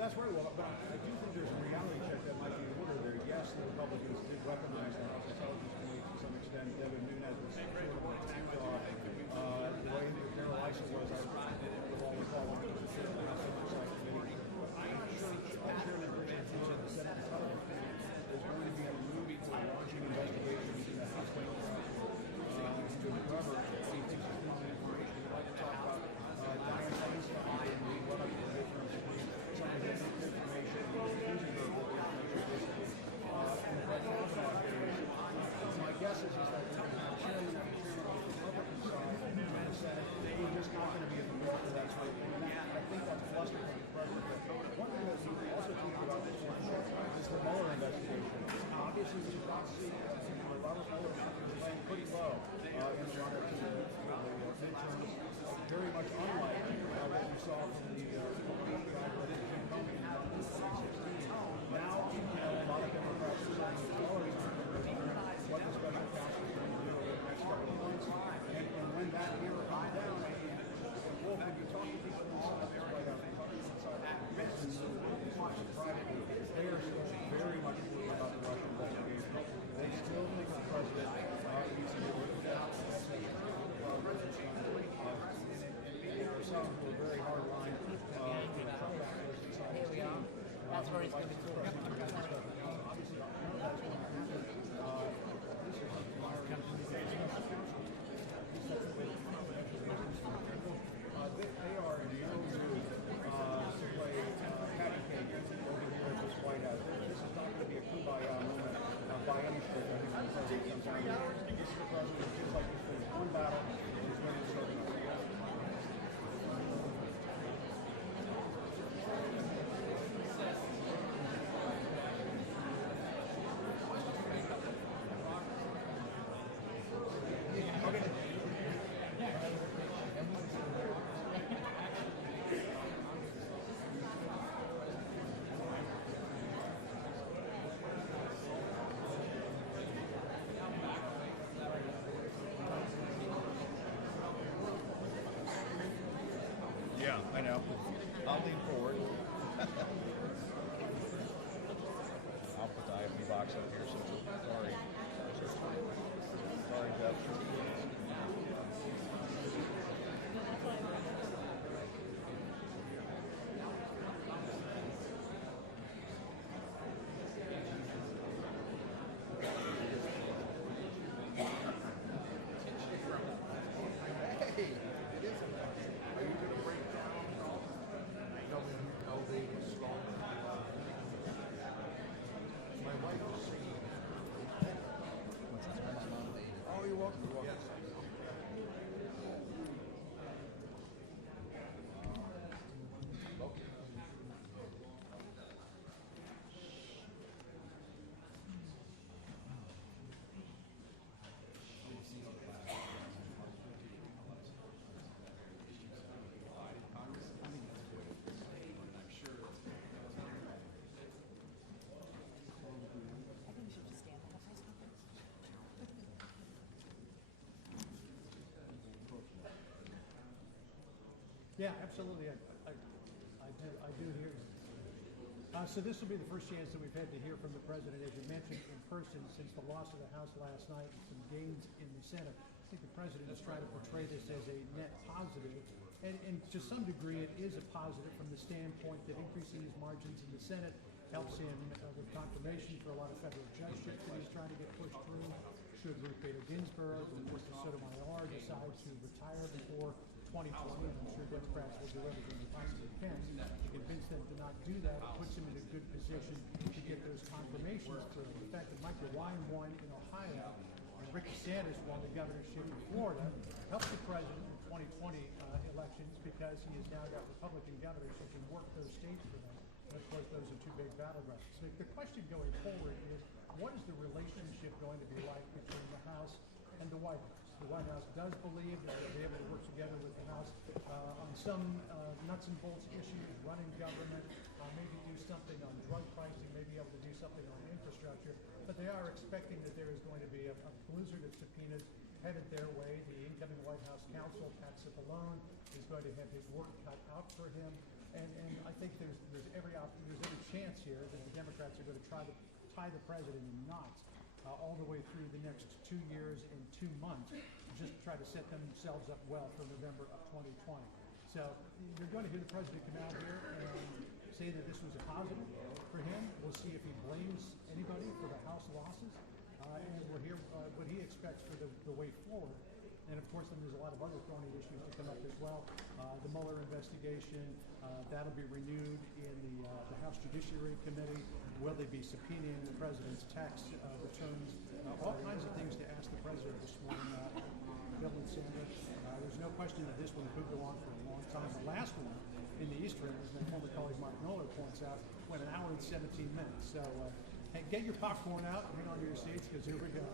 That's right. Well, but I do think there's a reality check that might be in order there. Yes, the Republicans did weaponize the House Intelligence Committee to some extent. Devin Nunes was sort of an attack dog. The way that Carol Issa was, I would always call when it was a chair of the House Oversight Committee. I'm not sure Chairman Richard said the Senate Intelligence Committee is going to be a movie for launching investigations in the House Democrats to whoever he thinks is wrong information. We'd like to talk about Dianne Feinstein and the run-up to the midterm some of the information, using her information, and the Brett Kavanaugh hearings. My guess is that we're going to have chairman after chairman on the Republican side in the Senate. We're just not going to be in the mood for that sort of thing. And I think that's bluster from the president. But one thing that we also think about this one is the Mueller investigation. Obviously, we got to see Robert Mueller playing pretty low in the run-up to the midterms. Very much unlike what we saw from the FBI director Jim Comey in 2016. Now, a lot of Democrats are saying that Mueller is going to return what the special counsel is going to do over the next couple of months. And when that era comes down, Wolf, when you talk to people inside the White House, inside the business, privately, they are still very much worried about the Russian investigation. They still think the president needs to get rid of that. Some to a very hard line Here we are. That's where he's going to be talking. Obviously, that's going to happen. This is they are in no mood to play patty cake over here at this White House. This is not going to be a kumbaya moment by any stretch. I think when the president comes down here, this is the president who feels like he's finished one battle and he's ready to start another. Yeah, I know. I'll lean forward. I'll put the IFB box up here. Sorry. Sorry, Jeff. Oh, you're welcome. You're welcome. Yes. Yeah, absolutely. I do hear you. So this will be the first chance that we've had to hear from the president, as you mentioned, in person since the loss of the House last night and some gains in the Senate. I think the president is trying to portray this as a net positive, and to some degree it is a positive from the standpoint that increasing his margins in the Senate helps him with confirmation for a lot of federal judgeships that he's trying to get pushed through. Should Ruth Bader Ginsburg or Justice Sotomayor decide to retire before 2020, and I'm sure Democrats will do everything they possibly can to convince them to not do that. It puts him in a good position to get those confirmations through. The fact that Michael Ryan won in Ohio and Rick DeSantis won the governorship in Florida helped the president in the 2020 elections because he has now got Republican governors who can work those states for them. And of course, those are two big battlegrounds. So the question going forward is, what is the relationship going to be like between the House and the White House? The White House does believe that they'll be able to work together with the House on some nuts and bolts issues, running government, maybe do something on drug pricing, maybe able to do something on infrastructure. But they are expecting that there is going to be a blizzard of subpoenas headed their way. The incoming White House counsel, Pat Cipollone, is going to have his work cut out for him. And I think there's every chance here that the Democrats are going to try to tie the president in knots all the way through the next 2 years and 2 months, just to try to set themselves up well for November of 2020. So you're going to hear the president come out here and say that this was a positive for him. We'll see if he blames anybody for the House losses, and we'll hear what he expects for the way forward. And of course, then there's a lot of other thorny issues to come up as well. The Mueller investigation, that'll be renewed in the House Judiciary Committee. Will they be subpoenaing the president's tax returns? All kinds of things to ask the president this morning, Bill and Sandra. There's no question that this one could go on for a long time. The last one in the East Room, as my former colleague Mark Noller points out, went 1 hour and 17 minutes. So hey, get your popcorn out, hang on to your seats, because here we go.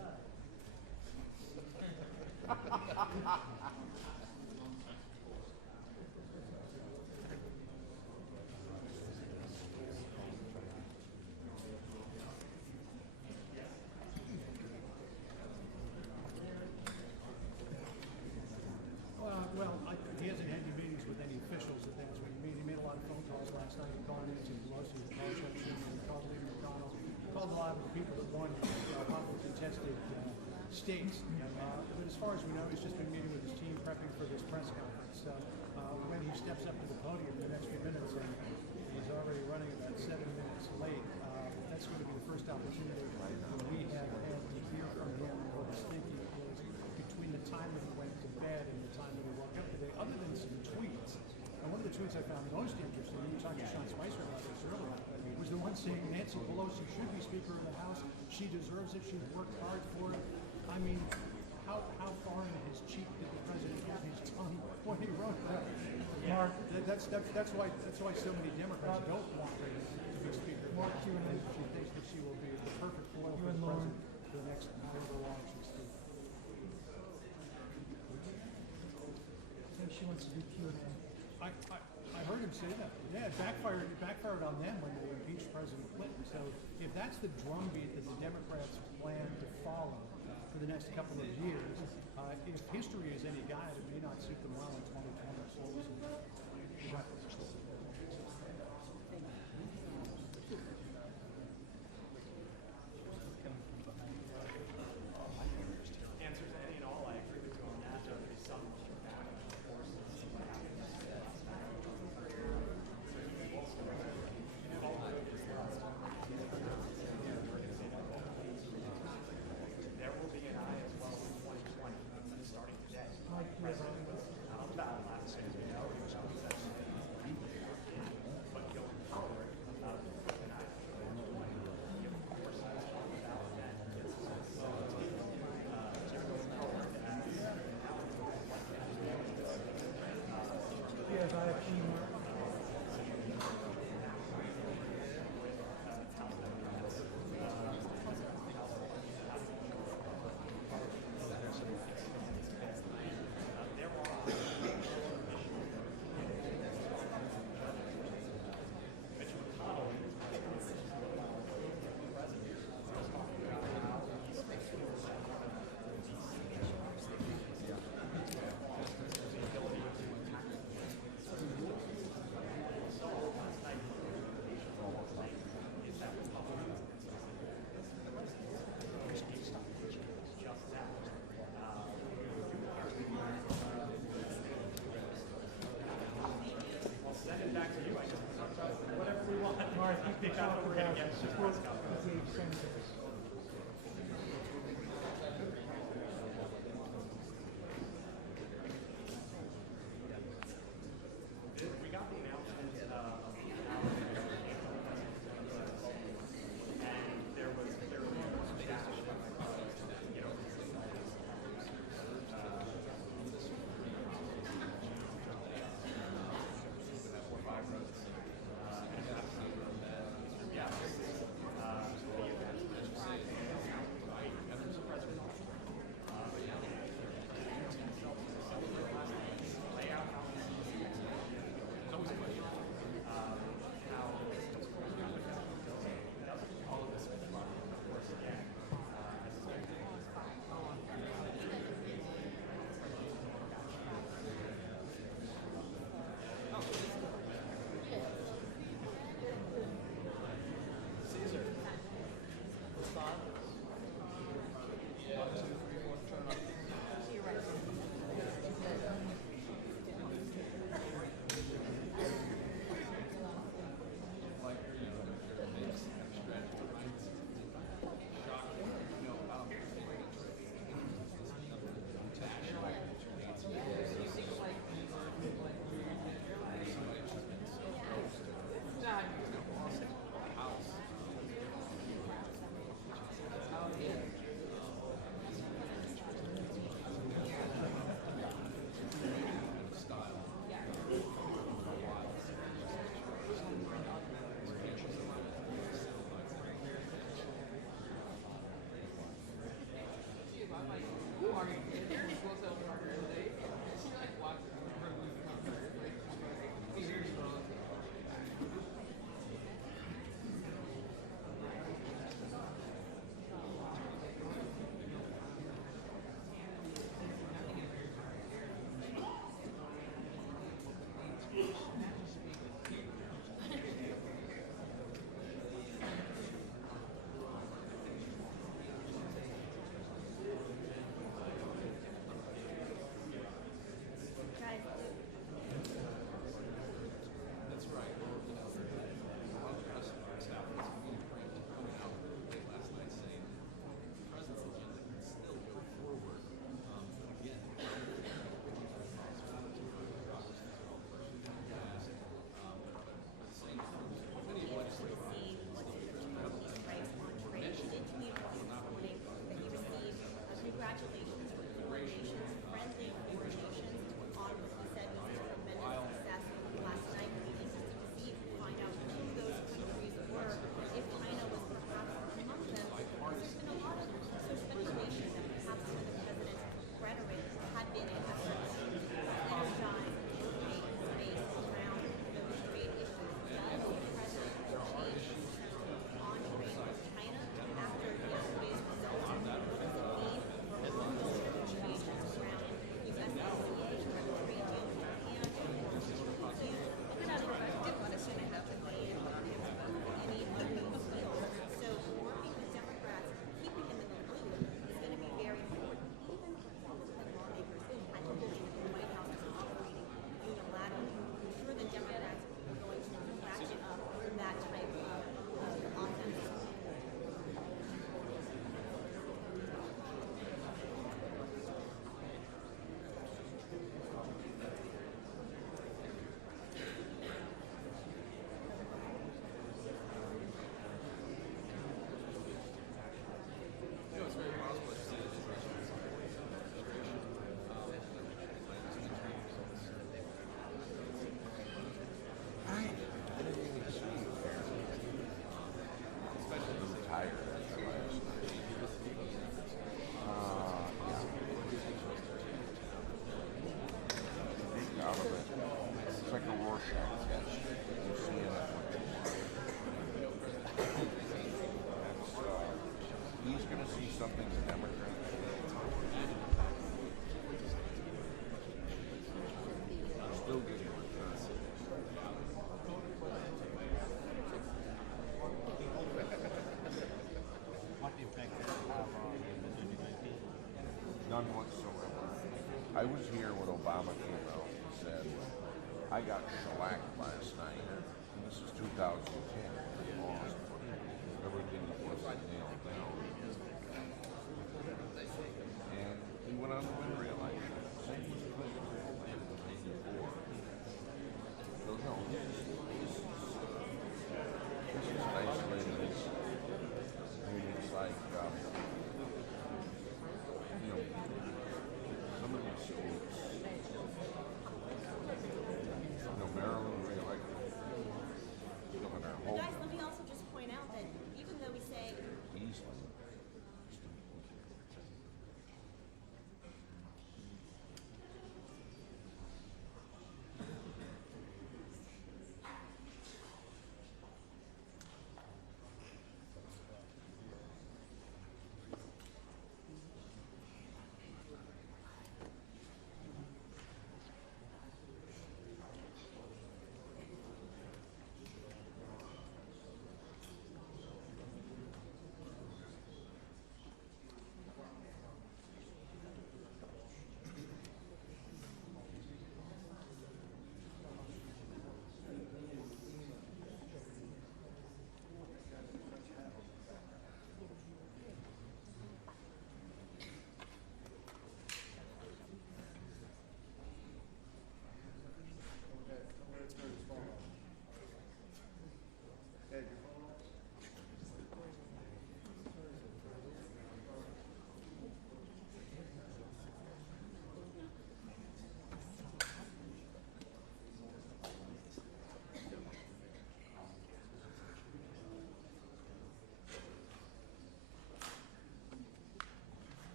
He hasn't had any meetings with any officials, if that's what you mean. He made a lot of phone calls last night. He called Nancy Pelosi, he called Chuck Schumer, he called Leader McConnell, he called a lot of the people that won hotly contested states. But as far as we know, he's just been meeting with his team, prepping for this press conference. When he steps up to the podium in the next few minutes, and he's already running about 7 minutes late, that's going to be the first opportunity we have had to hear from him what his thinking is between the time that he went to bed and the time that he woke up today, other than some tweets. And one of the tweets I found most interesting, we were talking to Sean Spicer about this earlier, was the one saying Nancy Pelosi should be Speaker of the House. She deserves it. She's worked hard for it. I mean, how far in his cheek did the president have his tongue when he wrote that? Mark, that's why so many Democrats don't want her to be Speaker. Mark, she thinks that she will be the perfect foil for the president for the next however long she's speaking. She wants to do Q&A. I heard him say that. Yeah, it backfired on them when they impeached President Clinton. So if that's the drumbeat that the Democrats plan to follow for the next couple of years, if history is any guide, it may not suit them well in 2020. Answers any and all, I agree with you on that. There'll be some back and forth and see what happens. There will be an eye as well in 2020, starting today. President not on the ballot last year, as we know, he was on the session. But going forward, about an eye. If the person is on the ballot, then it's going forward Yes, I have teamwork. Mark, you can talk about support of the senators. We got the announcement of the and there was dash He's going to see something the Democrats. Still getting What impact does it have on the 2019? none whatsoever. I was here when Obama came out and said, I got shellacked last night. And this is 2010. He lost. Everything was nailed down. And he went on to win re-election. Same with Clinton in 84. So no, this is isolated. I mean, it's like, you know, some of these states, you know, Maryland re-elected Governor Hogan Guys, let me also just point out that even though we say easily.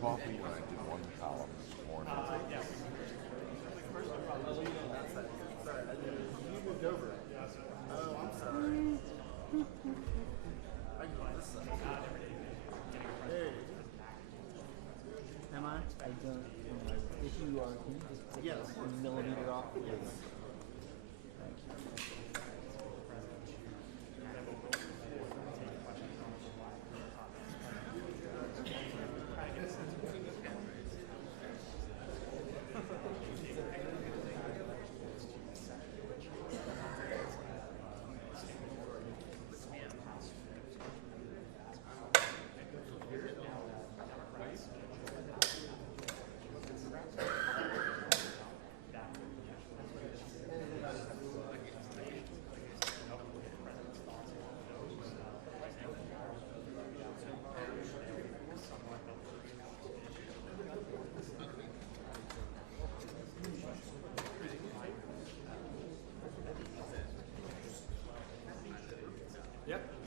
Coffee when I did one column this morning. You moved over. Oh, I'm sorry. I can go on this side. Hey. Am I? I don't. If you are, can you just take Yes. a millimeter off? Yes.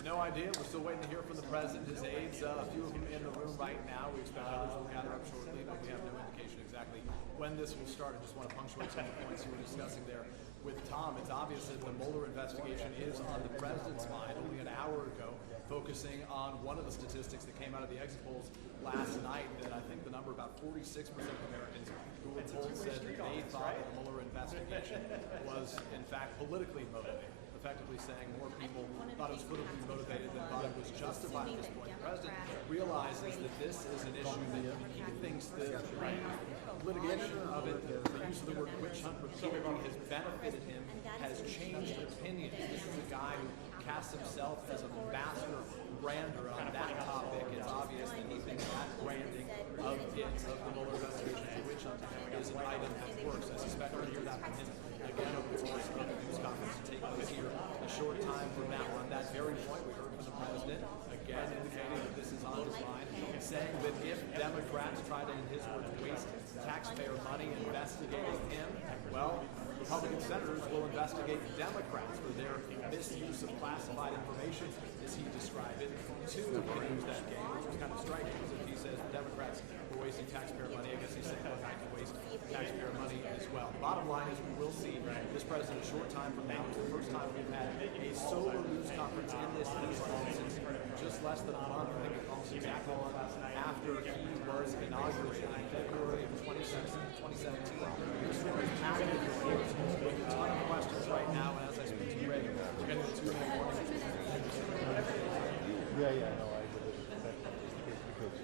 No idea. We're still waiting to hear from the president, his aides. A few of them in the room right now. We expect others will gather up shortly, but we have no indication exactly when this will start. I just want to punctuate some of the points you were discussing there with Tom. It's obvious that the Mueller investigation is on the president's mind. Only an hour ago, focusing on one of the statistics that came out of the exit polls last night, that I think the number about 46% of Americans who were polled said that they thought that the Mueller investigation was in fact politically motivated. Effectively saying more people thought it was politically motivated than thought it was justified at this point. The president realizes that this this is an issue that he thinks the litigation of it, the use of the word witch hunt repeatedly has benefited him, has changed opinions. This is a guy who casts himself as an ambassador, brander on that topic. It's obvious that he thinks that branding of the Mueller investigation as a witch hunt is an item that works. I suspect we'll hear that from him again over the course of the news conference to take place here a short time from now. On that very point, we heard from the president again indicating that this is on his mind, saying that if Democrats try to, in his words, waste taxpayer money investigating him, well, Republican senators will investigate Democrats for their misuse of classified information, as he described it, to use that game, which was kind of striking, because if he says the Democrats were wasting taxpayer money, I guess he's saying they're going to waste taxpayer money as well. Bottom line is we will see this president a short time from now. It's the first time we've had a solar news conference in this instance since just less than a month, I think almost exactly a month after he was inaugurated in February of 2017. This room is packed with reports. We have a ton of questions right now, and as I speak to Greg, we're getting to 2 in the morning. Yeah, no, I would expect that is the case because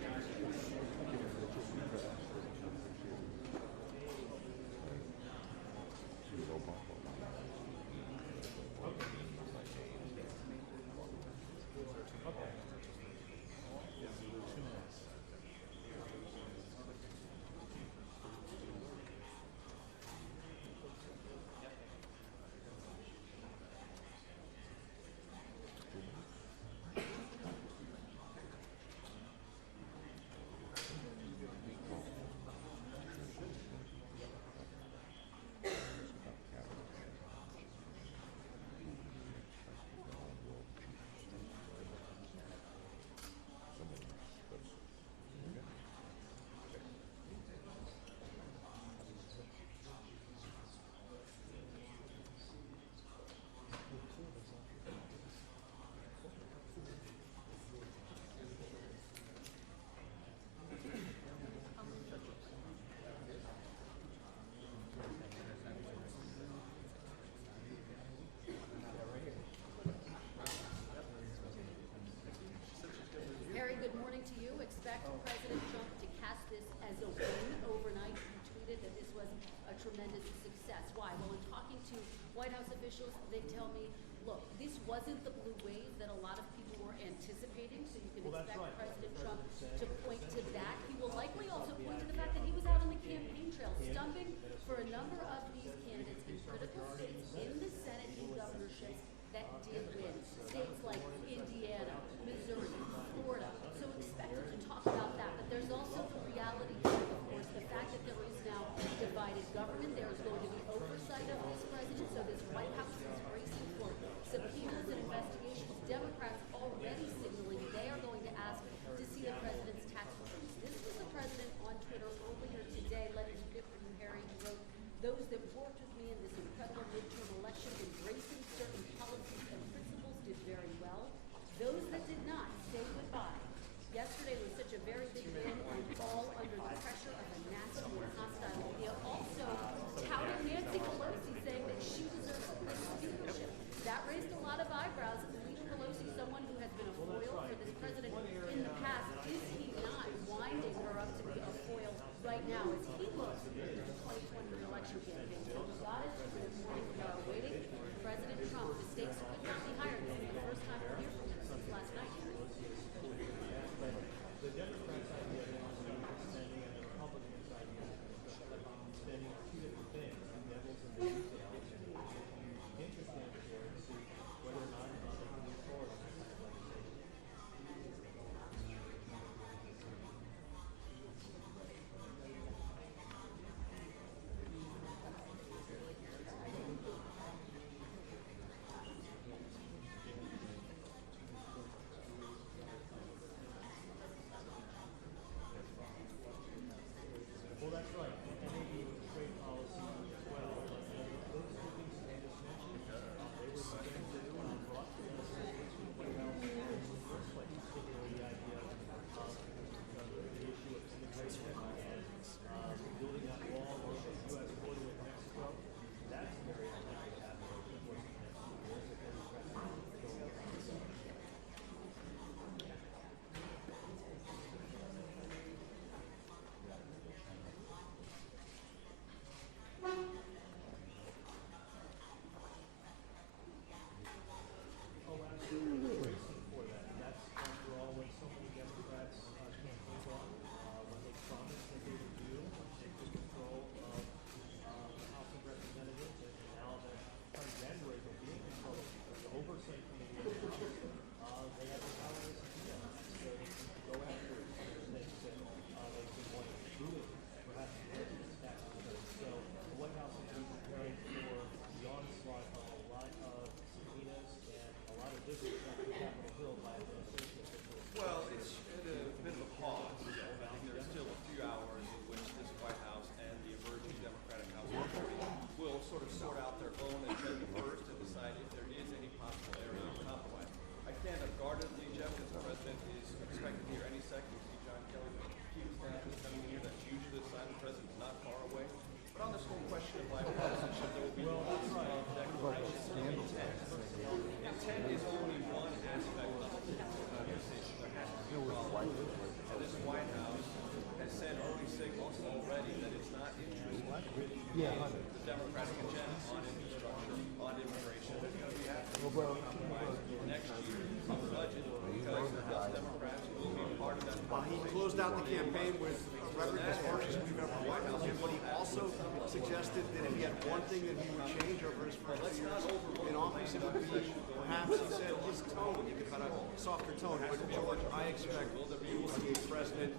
Harry, good morning to you. Expect President Trump to cast this as a win overnight. He tweeted that this was a tremendous success. Why? Well, in talking to White House officials, they tell me, look, this wasn't the blue wave that a lot of people were anticipating, so you can expect President Trump to point to that. He will likely also point to the fact that he was out on the campaign trail, stumping for a number of these candidates in critical states in the Senate and governorships that did win. States like Indiana, Missouri, Florida. So expect him to talk about that. But there's also the reality, of course, the fact that there is now divided government. There is going to be oversight of this president. So this White House is racing for subpoenas and investigations. Democrats already signaling they are going to ask to see the president's tax returns. This was the president on Twitter earlier today. Let me read it for you, Harry. He wrote, "Those that worked with me in this incredible midterm out the campaign with a record as harsh as we've ever White House. But he also suggested that if he had one thing that he would change over his first years in office, it would be perhaps, he said, his tone. You could kind of softer tone. But George, I expect you will see a president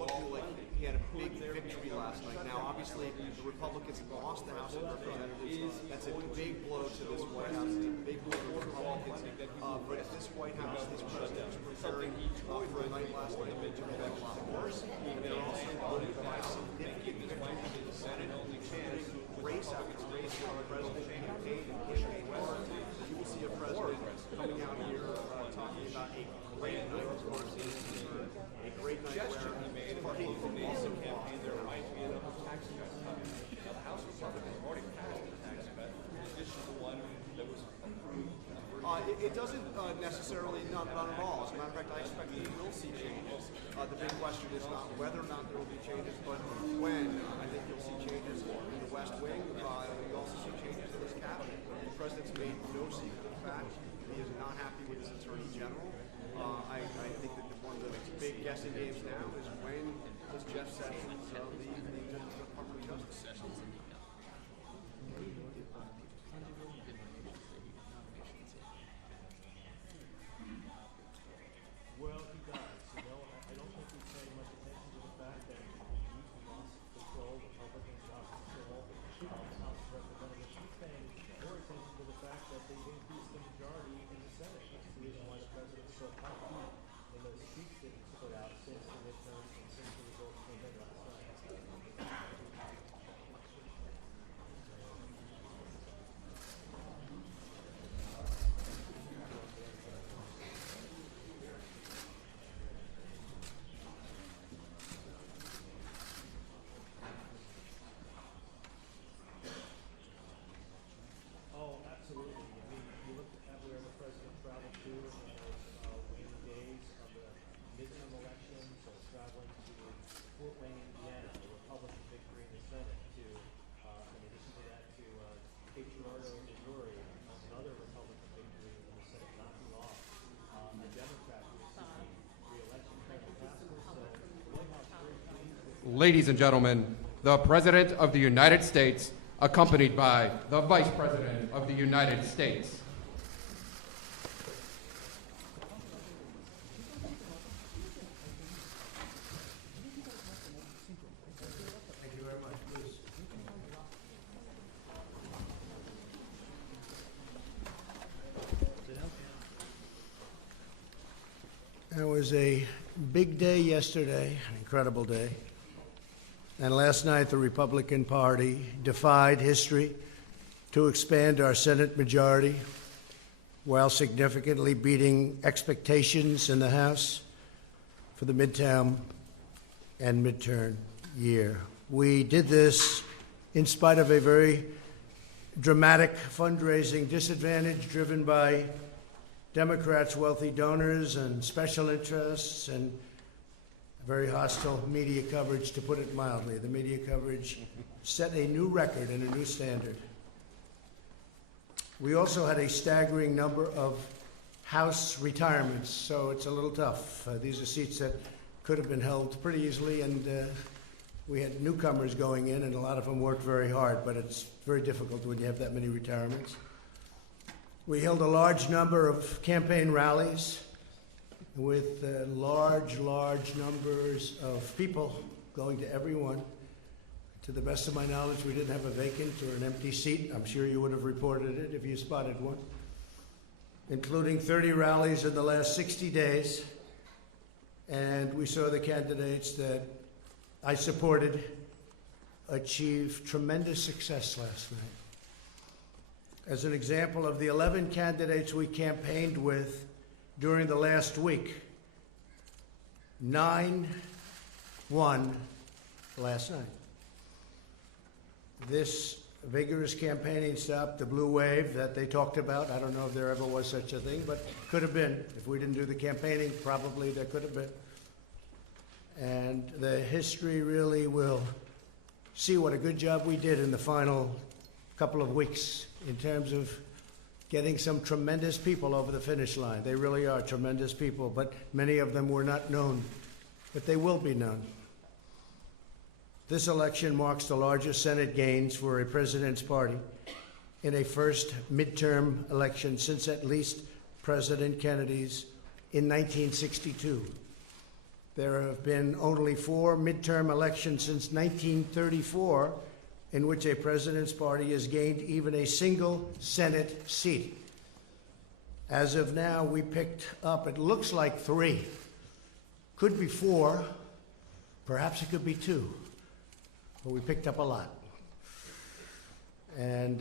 looking like he had a big victory last night. Now, obviously, the Republicans lost the House of Representatives. That's a big blow to this White House. It's a big blow to the Republicans. But if this White House, this president was preparing for a night last night, it could have been a lot worse. They're also voted by significant victories in the Senate, including race after race for the president campaign and pushing west. You will see a president coming out here talking about a great night as far as he's concerned. A great night where his party also campaign there might be another tax cut coming. The House Republicans have already passed a tax cut in addition to one that was approved. It doesn't necessarily, not at all. As a matter of fact, I expect we will see changes. The big question is not whether or not there will be changes, but when. I think you'll see changes in the West Wing. You'll also see changes in this cabinet. The president's made no secret of the fact he is not happy with his attorney general. I think that one of the big guessing games now is when does Jeff Sessions of the Department of Justice sessions. Well, he does. You know, I don't think he's paying much attention to the fact that he's lost control, Republicans lost control of the House of Representatives. He's paying more attention to the fact that they've increased the majority in the Senate. That's the reason why the president's so happy in those speeches that he's put out since the midterms and since the results came in last night. Oh, absolutely. I mean, you look at where the president traveled to in those waning days of the midterm election, so traveling to Fort Wayne, Indiana, a Republican victory in the Senate, to, in addition to that, to Cape Girardeau, Missouri, another Republican victory in the Senate, not too long. A Democrat who is seeking re-election, Kevin Casper, so the White House very pleased with. Ladies and gentlemen, the President of the United States, accompanied by the Vice President of the United States. Thank you very much, please. It was a big day yesterday, an incredible day. And last night, the Republican Party defied history to expand our Senate majority while significantly beating expectations in the House for the midterm and midterm year. We did this in spite of a very dramatic fundraising disadvantage driven by Democrats' wealthy donors and special interests and very hostile media coverage, to put it mildly. The media coverage set a new record and a new standard. We also had a staggering number of House retirements, so it's a little tough. These are seats that could have been held pretty easily, and we had newcomers going in, and a lot of them worked very hard, but it's very difficult when you have that many retirements. We held a large number of campaign rallies with large numbers of people going to every one. To the best of my knowledge, we didn't have a vacant or an empty seat. I'm sure you would have reported it if you spotted one. Including 30 rallies in the last 60 days. And we saw the candidates that I supported achieve tremendous success last night. As an example of the 11 candidates we campaigned with during the last week, 9 won last night. This vigorous campaigning stopped the blue wave that they talked about. I don't know if there ever was such a thing, but could have been. If we didn't do the campaigning, probably there could have been. And the history really will see what a good job we did in the final couple of weeks in terms of getting some tremendous people over the finish line. They really are tremendous people, but many of them were not known but they will be none. This election marks the largest Senate gains for a president's party in a first midterm election since at least President Kennedy's in 1962. There have been only 4 midterm elections since 1934 in which a president's party has gained even a single Senate seat. As of now, we picked up, it looks like 3. Could be 4, perhaps it could be 2, but we picked up a lot. And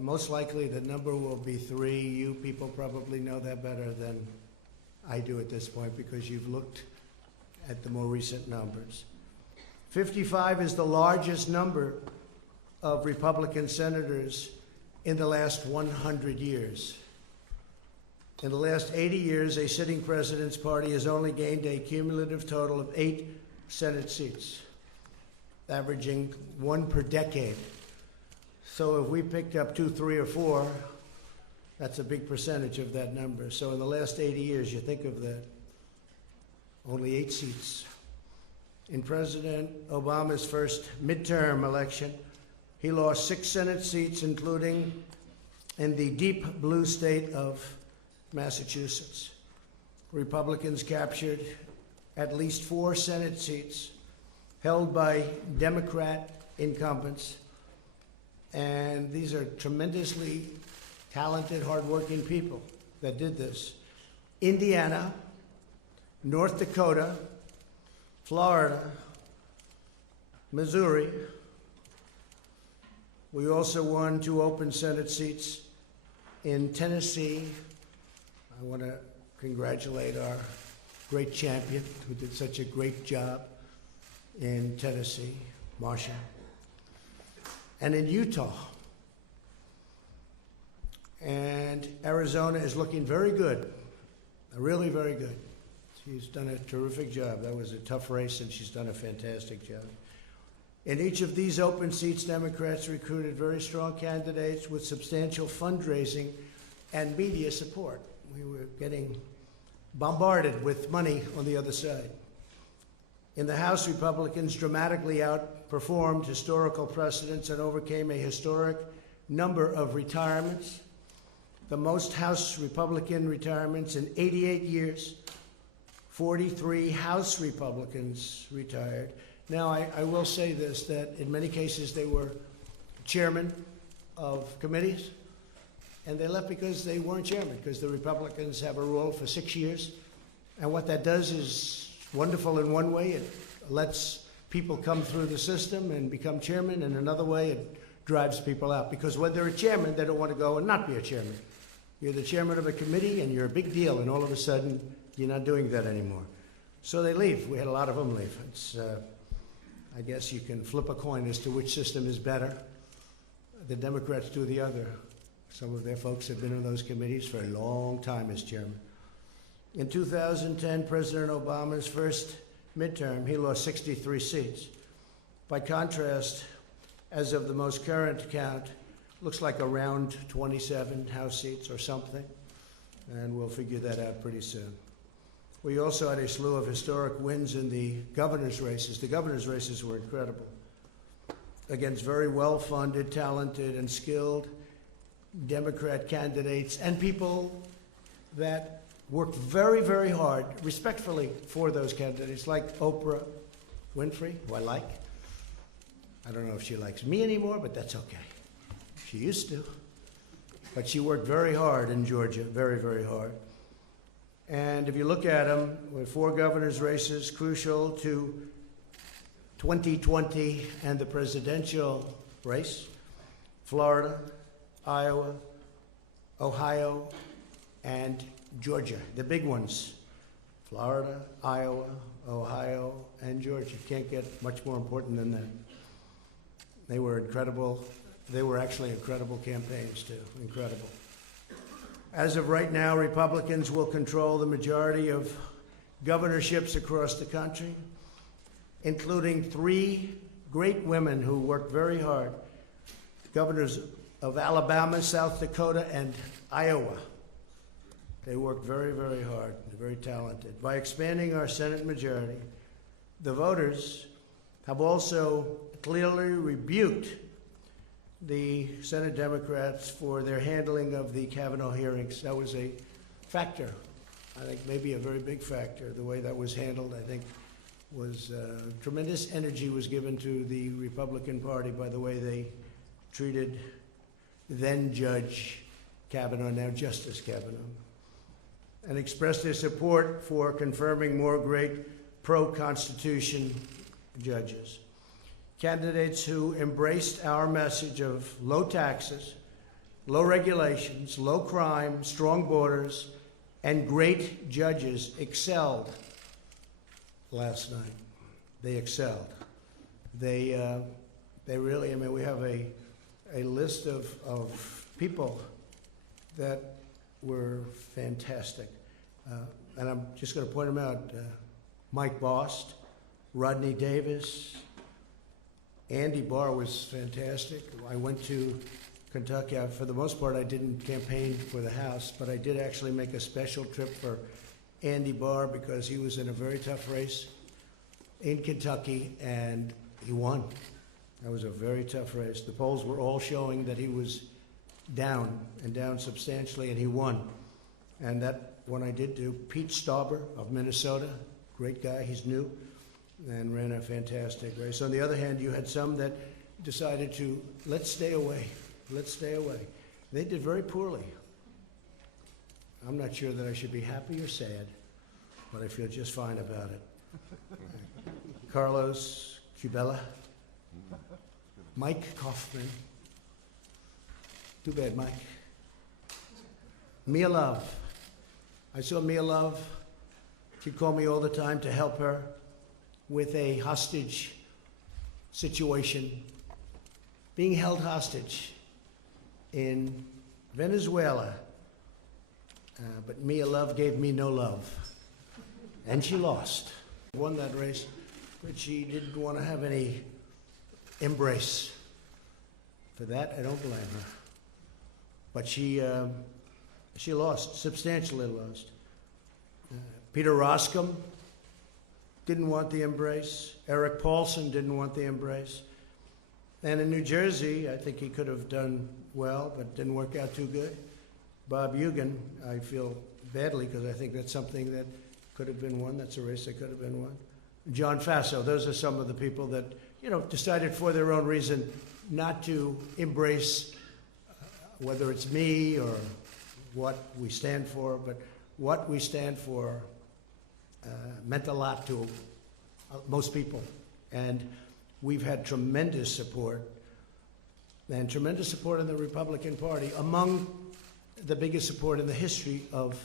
most likely the number will be 3. You people probably know that better than I do at this point because you've looked at the more recent numbers. 55 is the largest number of Republican senators in the last 100 years. In the last 80 years, a sitting president's party has only gained a cumulative total of 8 Senate seats, averaging 1 per decade. So if we picked up 2, 3, or 4, that's a big percentage of that number. So in the last 80 years, you think of that, only 8 seats. In President Obama's first midterm election, he lost 6 Senate seats, including in the deep blue state of Massachusetts. Republicans captured at least 4 Senate seats held by Democrat incumbents. And these are tremendously talented, hardworking people that did this. Indiana, North Dakota, Florida, Missouri. We also won 2 open Senate seats in Tennessee. I want to congratulate our great champion who did such a great job in Tennessee, Marsha. And in Utah. And Arizona is looking very good, really very good. She's done a terrific job. That was a tough race, and she's done a fantastic job. In each of these open seats, Democrats recruited very strong candidates with substantial fundraising and media support. We were getting bombarded with money on the other side. In the House, Republicans dramatically outperformed historical precedents and overcame a historic number of retirements, the most House Republican retirements in 88 years. 43 House Republicans retired. Now, I will say this, that in many cases they were chairmen of committees, and they left because they weren't chairman, because the Republicans have a rule for 6 years. And what that does is wonderful in one way. It lets people come through the system and become chairman. In another way, it drives people out. Because when they're a chairman, they don't want to go and not be a chairman. You're the chairman of a committee, and you're a big deal, and all of a sudden, you're not doing that anymore. So they leave. We had a lot of them leave. It's, I guess you can flip a coin as to which system is better. The Democrats do the other. Some of their folks have been in those committees for a long time as chairman. In 2010, President Obama's first midterm, he lost 63 seats. By contrast, as of the most current count, looks like around 27 House seats or something, and we'll figure that out pretty soon. We also had a slew of historic wins in the governor's races. The governor's races were incredible, against very well-funded, talented, and skilled Democrat candidates and people that worked very, very hard, respectfully, for those candidates, like Oprah Winfrey, who I like. I don't know if she likes me anymore, but that's okay. She used to. But she worked very hard in Georgia, very, very hard. And if you look at them, with 4 governor's races crucial to 2020 and the presidential race, Florida, Iowa, Ohio, and Georgia, the big ones. Florida, Iowa, Ohio, and Georgia. Can't get much more important than that. They were incredible. They were actually incredible campaigns, too. Incredible. As of right now, Republicans will control the majority of governorships across the country, including 3 great women who worked very hard. Governors of Alabama, South Dakota, and Iowa. They worked very, very hard. They're very talented. By expanding our Senate majority, the voters have also clearly rebuked the Senate Democrats for their handling of the Kavanaugh hearings. That was a factor, I think maybe a very big factor. The way that was handled, I think, was tremendous energy was given to the Republican Party by the way they treated then Judge Kavanaugh, now Justice Kavanaugh, and expressed their support for confirming more great pro-Constitution judges. Candidates who embraced our message of low taxes, low regulations, low crime, strong borders, and great judges excelled last night. They excelled. They really, I mean, we have a list of people that were fantastic. And I'm just going to point them out. Mike Bost, Rodney Davis, Andy Barr was fantastic. I went to Kentucky. For the most part, I didn't campaign for the House, but I did actually make a special trip for Andy Barr because he was in a very tough race in Kentucky, and he won. That was a very tough race. The polls were all showing that he was down, and down substantially, and he won. And that one I did do. Pete Stauber of Minnesota, great guy, he's new, and ran a fantastic race. On the other hand, you had some that decided to, let's stay away. Let's stay away. They did very poorly. I'm not sure that I should be happy or sad, but I feel just fine about it. Carlos Cubella, Mike Kaufman. Too bad, Mike. Mia Love. I saw Mia Love. She'd call me all the time to help her with a hostage situation, being held hostage in Venezuela. But Mia Love gave me no love, and she lost. Won that race, but she didn't want to have any embrace. For that, I don't blame her. But she lost, substantially lost. Peter Roskam didn't want the embrace. Eric Paulson didn't want the embrace. And in New Jersey, I think he could have done well, but didn't work out too good. Bob Eugen, I feel badly because I think that's something that could have been won. That's a race that could have been won. John Faso, those are some of the people that, decided for their own reason not to embrace whether it's me or what we stand for, but what we stand for meant a lot to most people. And we've had tremendous support, and tremendous support in the Republican Party, among the biggest support in the history of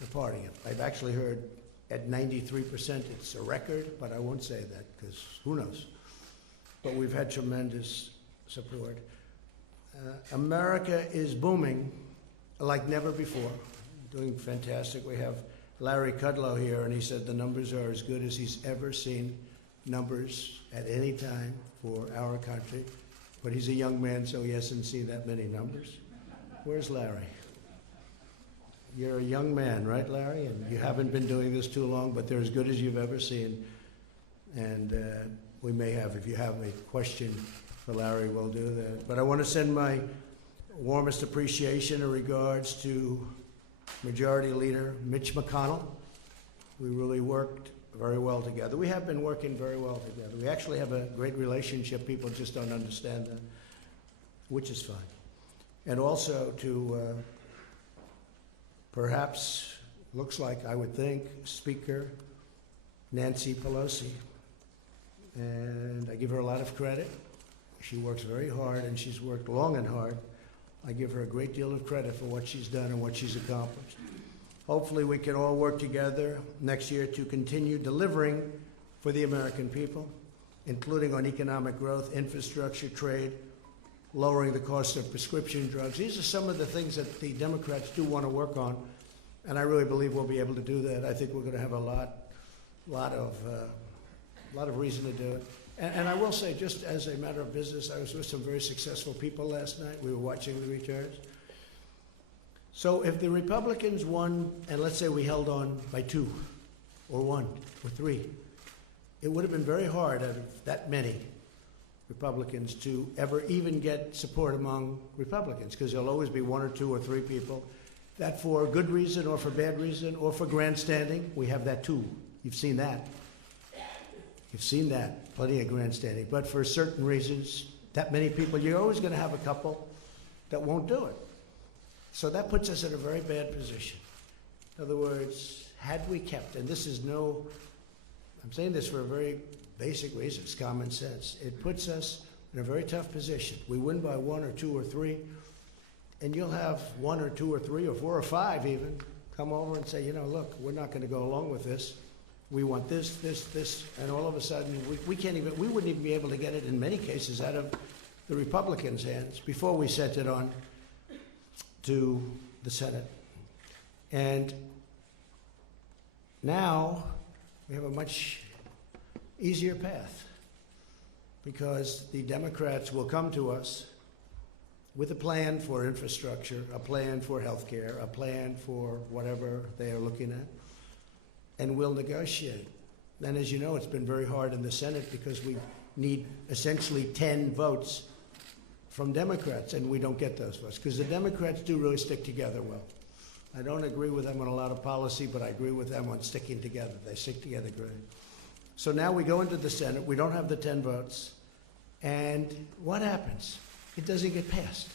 the party. I've actually heard at 93% it's a record, but I won't say that because who knows. But we've had tremendous support. America is booming like never before, doing fantastic. We have Larry Kudlow here, and he said the numbers are as good as he's ever seen numbers at any time for our country. But he's a young man, so he hasn't seen that many numbers. Where's Larry? You're a young man, right, Larry? And you haven't been doing this too long, but they're as good as you've ever seen. And we may have, if you have a question for Larry, we'll do that. But I want to send my warmest appreciation and regards to Majority Leader Mitch McConnell. We really worked very well together. We have been working very well together. We actually have a great relationship. People just don't understand that, which is fine. And also to perhaps, looks like, I would think, Speaker Nancy Pelosi. And I give her a lot of credit. She works very hard, and she's worked long and hard. I give her a great deal of credit for what she's done and what she's accomplished. Hopefully we can all work together next year to continue delivering for the American people, including on economic growth, infrastructure, trade, lowering the cost of prescription drugs. These are some of the things that the Democrats do want to work on, and I really believe we'll be able to do that. I think we're going to have a lot of reason to do it. And I will say, just as a matter of business, I was with some very successful people last night. We were watching the returns. So if the Republicans won, and let's say we held on by 2 or 1 or 3, it would have been very hard out of that many Republicans to ever even get support among Republicans, because there'll always be one or two or three people that, for good reason or for bad reason or for grandstanding, we have that too. You've seen that. You've seen that, plenty of grandstanding. But for certain reasons, that many people, you're always going to have a couple that won't do it. So that puts us in a very bad position. In other words, had we kept, and this is no, I'm saying this for a very basic reason, it's common sense. It puts us in a very tough position. We win by one or two or three, and you'll have one or two or three or four or five even come over and say, you know, look, we're not going to go along with this. We want this, this, this, and all of a sudden we wouldn't even be able to get it in many cases out of the Republicans' hands before we sent it on to the Senate. And now we have a much easier path because the Democrats will come to us with a plan for infrastructure, a plan for health care, a plan for whatever they are looking at, and we'll negotiate. And as you know, it's been very hard in the Senate because we need essentially 10 votes from Democrats, and we don't get those votes because the Democrats do really stick together well. I don't agree with them on a lot of policy, but I agree with them on sticking together. They stick together great. So now we go into the Senate. We don't have the 10 votes. And what happens? It doesn't get passed.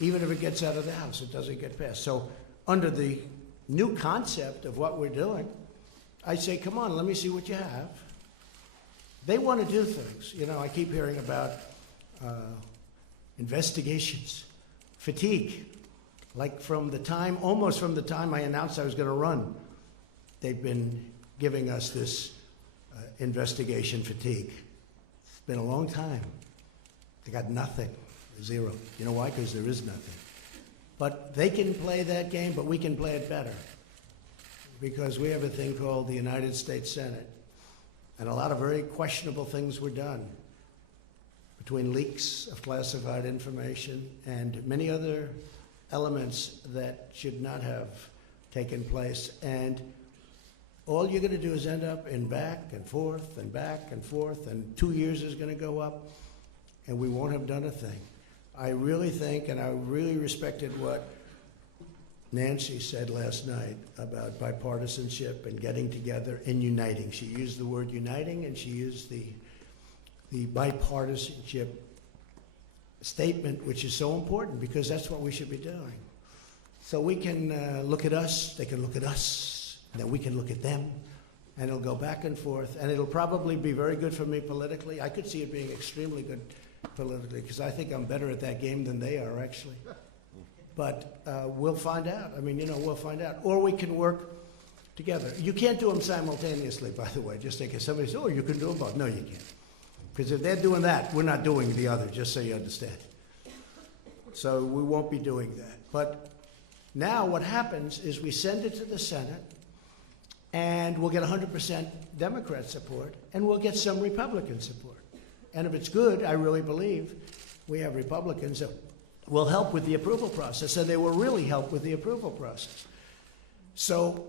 Even if it gets out of the House, it doesn't get passed. So under the new concept of what we're doing, I say, come on, let me see what you have. They want to do things. You know, I keep hearing about investigations, fatigue. Like almost from the time I announced I was going to run, they've been giving us this investigation fatigue. It's been a long time. They got nothing, zero. You know why? Because there is nothing. But they can play that game, but we can play it better. Because we have a thing called the United States Senate. And a lot of very questionable things were done between leaks of classified information and many other elements that should not have taken place. And all you're going to do is end up in back and forth and back and forth, and 2 years is going to go up, and we won't have done a thing. I really think, and I really respected what Nancy said last night about bipartisanship and getting together and uniting. She used the word uniting, and she used the bipartisanship statement, which is so important because that's what we should be doing. So we can look at us, they can look at us, and then we can look at them, and it'll go back and forth, and it'll probably be very good for me politically. I could see it being extremely good politically because I think I'm better at that game than they are, actually. But we'll find out. I mean, you know, we'll find out. Or we can work together. You can't do them simultaneously, by the way, just in case somebody says, oh, you can do them both. No, you can't. Because if they're doing that, we're not doing the other, just so you understand. So we won't be doing that. But now what happens is we send it to the Senate, and we'll get 100% Democrat support, and we'll get some Republican support. And if it's good, I really believe we have Republicans that will help with the approval process, and they will really help with the approval process. So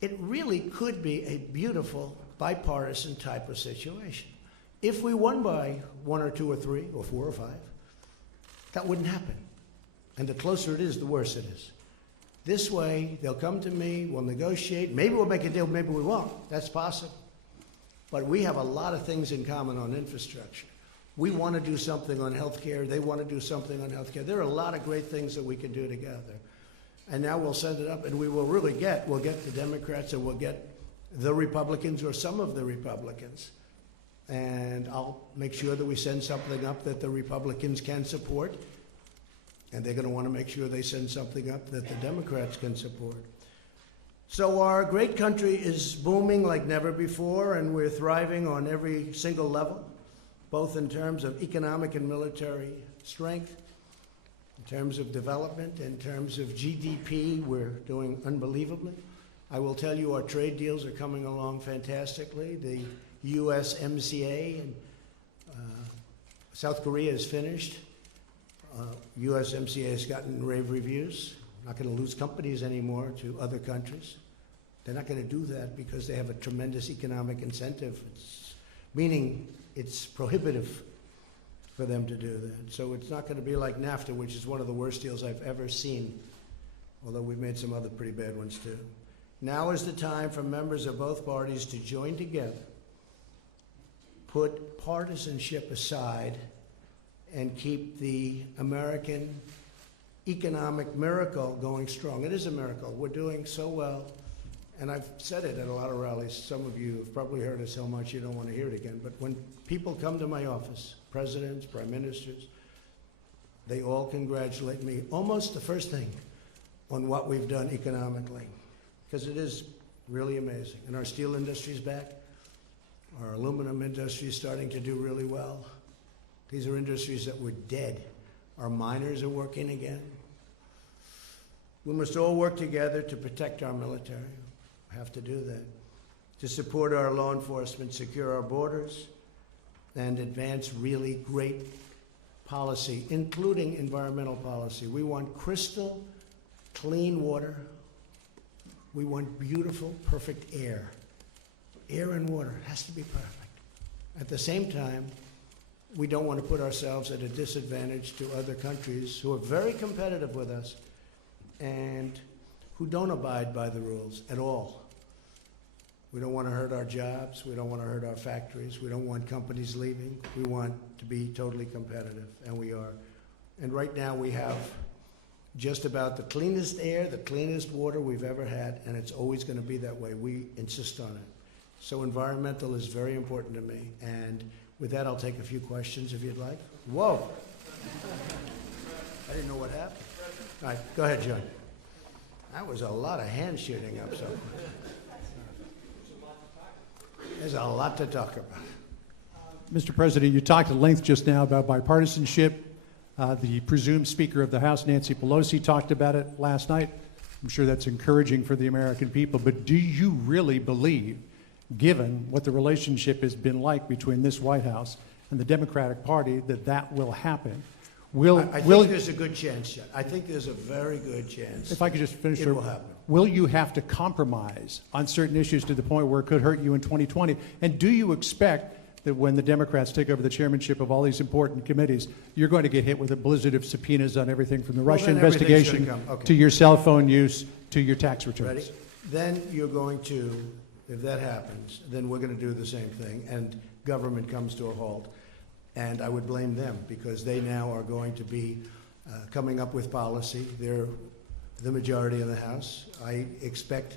it really could be a beautiful bipartisan type of situation. If we won by 1 or 2 or 3 or 4 or 5, that wouldn't happen. And the closer it is, the worse it is. This way, they'll come to me, we'll negotiate. Maybe we'll make a deal, maybe we won't. That's possible. But we have a lot of things in common on infrastructure. We want to do something on health care. They want to do something on health care. There are a lot of great things that we can do together. And now we'll send it up, and we'll get the Democrats, and we'll get the Republicans or some of the Republicans. And I'll make sure that we send something up that the Republicans can support. And they're going to want to make sure they send something up that the Democrats can support. So our great country is booming like never before, and we're thriving on every single level, both in terms of economic and military strength, in terms of development, in terms of GDP, we're doing unbelievably. I will tell you our trade deals are coming along fantastically. The USMCA and South Korea is finished. USMCA has gotten rave reviews. Not going to lose companies anymore to other countries. They're not going to do that because they have a tremendous economic incentive, meaning it's prohibitive for them to do that. So it's not going to be like NAFTA, which is one of the worst deals I've ever seen, although we've made some other pretty bad ones too. Now is the time for members of both parties to join together, put partisanship aside, and keep the American economic miracle going strong. It is a miracle. We're doing so well. And I've said it at a lot of rallies. Some of you have probably heard it so much you don't want to hear it again. But when people come to my office, presidents, prime ministers, they all congratulate me almost the first thing on what we've done economically, because it is really amazing. And our steel industry is back. Our aluminum industry is starting to do really well. These are industries that were dead. Our miners are working again. We must all work together to protect our military. Have to do that. To support our law enforcement, secure our borders, and advance really great policy, including environmental policy. We want crystal clean water. We want beautiful, perfect air. Air and water has to be perfect. At the same time, we don't want to put ourselves at a disadvantage to other countries who are very competitive with us and who don't abide by the rules at all. We don't want to hurt our jobs. We don't want to hurt our factories. We don't want companies leaving. We want to be totally competitive, and we are. And right now we have just about the cleanest air, the cleanest water we've ever had, and it's always going to be that way. We insist on it. So environmental is very important to me. And with that, I'll take a few questions if you'd like. Whoa. I didn't know what happened. All right, go ahead, John. That was a lot of hand shooting up, so. There's a lot to talk about. Mr. President, you talked at length just now about bipartisanship. The presumed Speaker of the House, Nancy Pelosi, talked about it last night. I'm sure that's encouraging for the American people, but do you really believe, given what the relationship has been like between this White House and the Democratic Party, that that will happen? I think there's a good chance, John. I think there's a very good chance. If I could just finish, it will happen. Will you have to compromise on certain issues to the point where it could hurt you in 2020? And do you expect that when the Democrats take over the chairmanship of all these important committees, you're going to get hit with a blizzard of subpoenas on everything from the Russia investigation to your cell phone use to your tax returns? Ready? Then you're going to, if that happens, then we're going to do the same thing, and government comes to a halt. And I would blame them, because they now are going to be coming up with policy. They're the majority in the House. I expect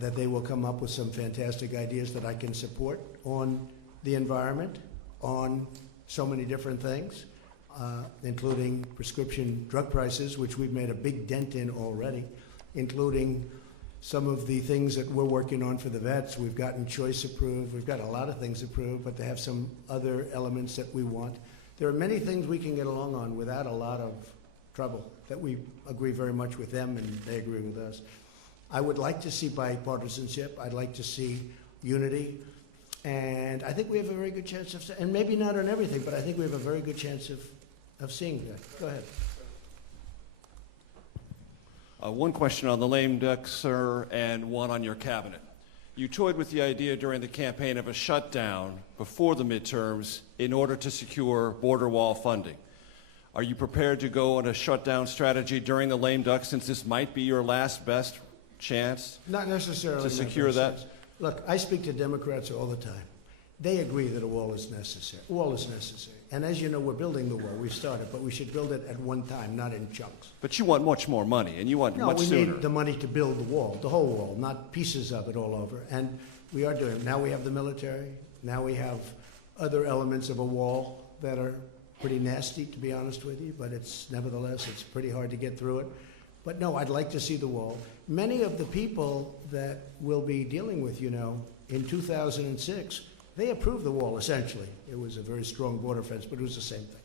that they will come up with some fantastic ideas that I can support on the environment, on so many different things, including prescription drug prices, which we've made a big dent in already, including some of the things that we're working on for the vets. We've gotten choice approved. We've got a lot of things approved, but they have some other elements that we want. There are many things we can get along on without a lot of trouble, that we agree very much with them and they agree with us. I would like to see bipartisanship. I'd like to see unity. And I think we have a very good chance of, and maybe not on everything, but I think we have a very good chance of seeing that. Go ahead. One question on the lame duck, sir, and one on your cabinet. You toyed with the idea during the campaign of a shutdown before the midterms in order to secure border wall funding. Are you prepared to go on a shutdown strategy during the lame duck, since this might be your last best chance? Not necessarily to secure that? Look, I speak to Democrats all the time. They agree that a wall is necessary. A wall is necessary. And as you know, we're building the wall. We've started, but we should build it at one time, not in chunks. But you want much more money, and you want much sooner. No, we need the money to build the wall, the whole wall, not pieces of it all over. And we are doing it. Now we have the military. Now we have other elements of a wall that are pretty nasty, to be honest with you, but nevertheless, it's pretty hard to get through it. But no, I'd like to see the wall. Many of the people that we'll be dealing with, in 2006, they approved the wall, essentially. It was a very strong border fence, but it was the same thing.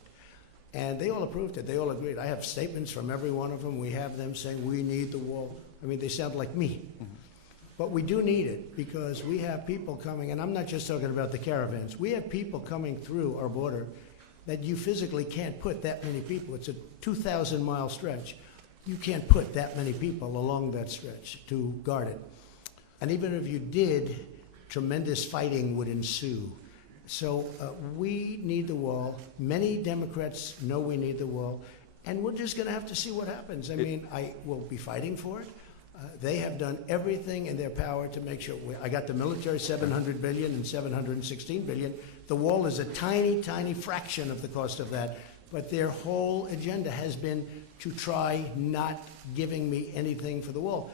And they all approved it. They all agreed. I have statements from every one of them. We have them saying, we need the wall. I mean, they sound like me. Mm-hmm. But we do need it, because we have people coming, and I'm not just talking about the caravans. We have people coming through our border that you physically can't put that many people. It's a 2,000-mile stretch. You can't put that many people along that stretch to guard it. And even if you did, tremendous fighting would ensue. So we need the wall. Many Democrats know we need the wall. And we're just going to have to see what happens. I mean, I will be fighting for it. They have done everything in their power to make sure. I got the military, $700 billion and $716 billion. The wall is a tiny, tiny fraction of the cost of that. But their whole agenda has been to try not giving me anything for the wall.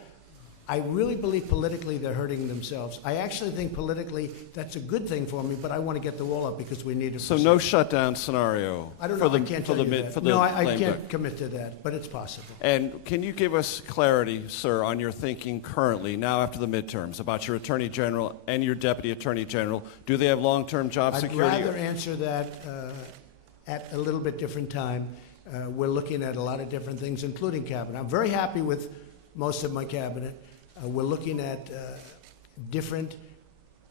I really believe politically they're hurting themselves. I actually think politically that's a good thing for me, but I want to get the wall up because we need it. So no shutdown scenario. I don't know. I can't tell you that. No, I can't commit to that, but it's possible. And can you give us clarity, sir, on your thinking currently, now after the midterms, about your Attorney General and your Deputy Attorney General? Do they have long-term job security? I'd rather answer that at a little bit different time. We're looking at a lot of different things, including cabinet. I'm very happy with most of my cabinet. We're looking at different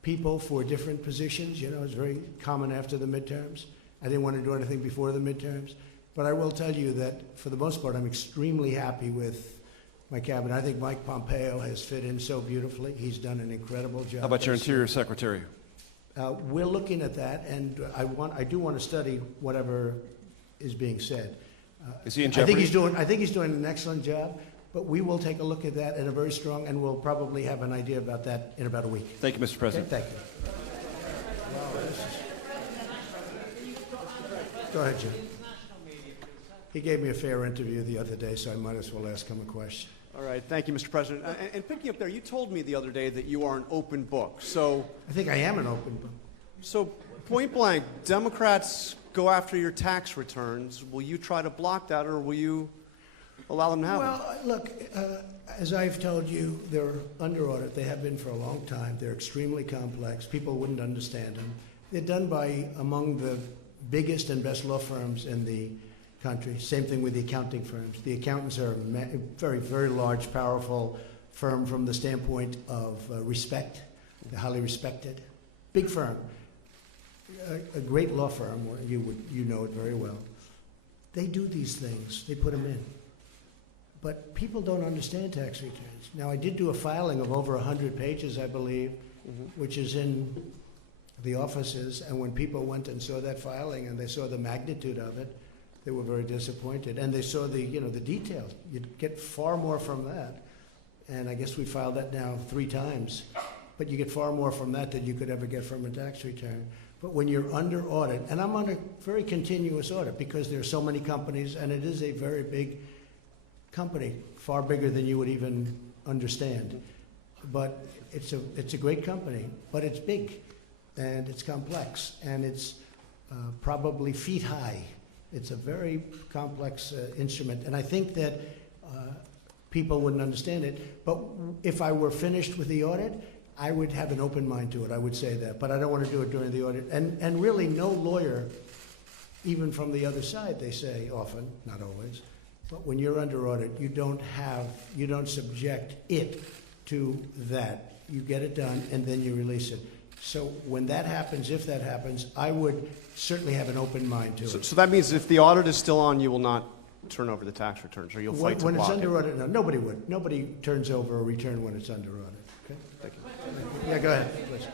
people for different positions. You know, it's very common after the midterms. I didn't want to do anything before the midterms. But I will tell you that, for the most part, I'm extremely happy with my cabinet. I think Mike Pompeo has fit in so beautifully. He's done an incredible job. How about your Interior Secretary? We're looking at that, and I do want to study whatever is being said. Is he in jeopardy? I think he's doing an excellent job. But we will take a look at that in a very strong, and we'll probably have an idea about that in about a week. Thank you, Mr. President. Okay, thank you. Go ahead, Jim. He gave me a fair interview the other day, so I might as well ask him a question. All right, thank you, Mr. President. And picking up there, you told me the other day that you are an open book. So I think I am an open book. So point blank, Democrats go after your tax returns. Will you try to block that, or will you allow them to have them? Well, look, as I've told you, they're under audit. They have been for a long time. They're extremely complex. People wouldn't understand them. They're done by among the biggest and best law firms in the country. Same thing with the accounting firms. The accountants are a very, very large, powerful firm from the standpoint of respect. They're highly respected. Big firm. A great law firm, you know it very well. They do these things. They put them in. But people don't understand tax returns. Now, I did do a filing of over 100 pages, I believe, which is in the offices. And when people went and saw that filing and they saw the magnitude of it, they were very disappointed. And they saw the details. You'd get far more from that. And I guess we filed that now 3 times. But you get far more from that than you could ever get from a tax return. But when you're under audit, and I'm under very continuous audit because there are so many companies, and it is a very big company, far bigger than you would even understand. But it's a great company, but it's big, and it's complex, and it's probably feet high. It's a very complex instrument, and I think that people wouldn't understand it. But if I were finished with the audit, I would have an open mind to it. I would say that, but I don't want to do it during the audit. And really, no lawyer, even from the other side, they say often, not always. But when you're under audit, you don't subject it to that. You get it done, and then you release it. So when that happens, if that happens, I would certainly have an open mind to it. So that means if the audit is still on, you will not turn over the tax returns, or you'll fight to block it? When it's under audit, no, nobody would. Nobody turns over a return when it's under audit. Okay? Thank you. Yeah, go ahead, please.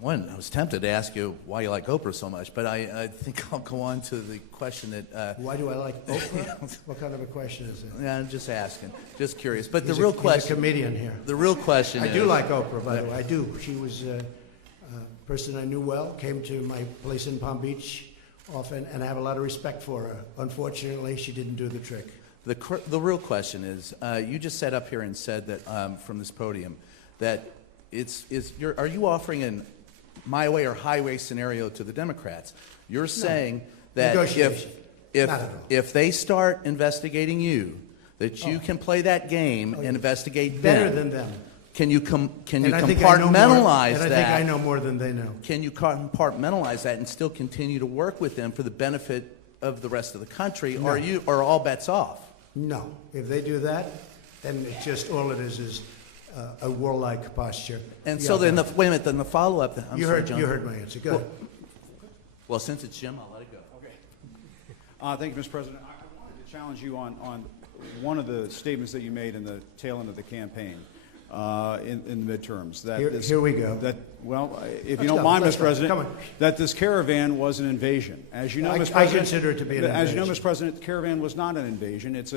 One, I was tempted to ask you why you like Oprah so much, but I think I'll go on to the question that... why do I like Oprah? What kind of a question is it? Yeah, I'm just asking. Just curious. But He's the real question... He's a comedian here. The real question I do like Oprah, by the way. I do. She was a person I knew well, came to my place in Palm Beach often, and I have a lot of respect for her. Unfortunately, she didn't do the trick. The real question is, you just sat up here and said that from this podium that are you offering an my way or highway scenario to the Democrats? You're saying that if they start investigating you, that you can play that game and investigate better than them. Can you compartmentalize that? And I think I know more than they know. Can you compartmentalize that and still continue to work with them for the benefit of the rest of the country, No. or are all bets off? No. If they do that, then it's just all it is a warlike posture. And so then, wait a minute, then the follow-up... You heard my answer. Go ahead. Well, since it's Jim, I'll let it go. Okay. Thank you, Mr. President. I wanted to challenge you on one of the statements that you made in the tail end of the campaign in the midterms. That Here we go. That, well, if Let's you don't go. mind, Let's Mr. go. President, Come on. that this caravan was an invasion. As you know, Mr. I President, consider it to be an as you know, invasion. Mr. President, the caravan was not an invasion. It's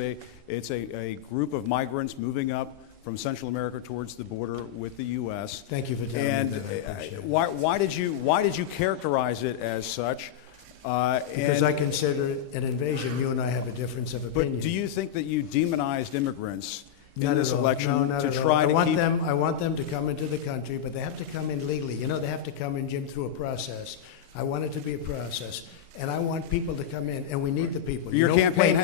a group of migrants moving up from Central America towards the border with the U.S. Thank you for telling and me that. I appreciate it. why did you characterize it as such? Because I consider it an invasion. You and I have a difference of opinion. But do you think that you demonized immigrants Not in this at all. election No, not to at all. try to keep? I want them to come into the country, but they have to come in legally. You know, they have to come in, Jim, through a process. I want it to be a process, and I want people to come in, and we need the people. Your campaign.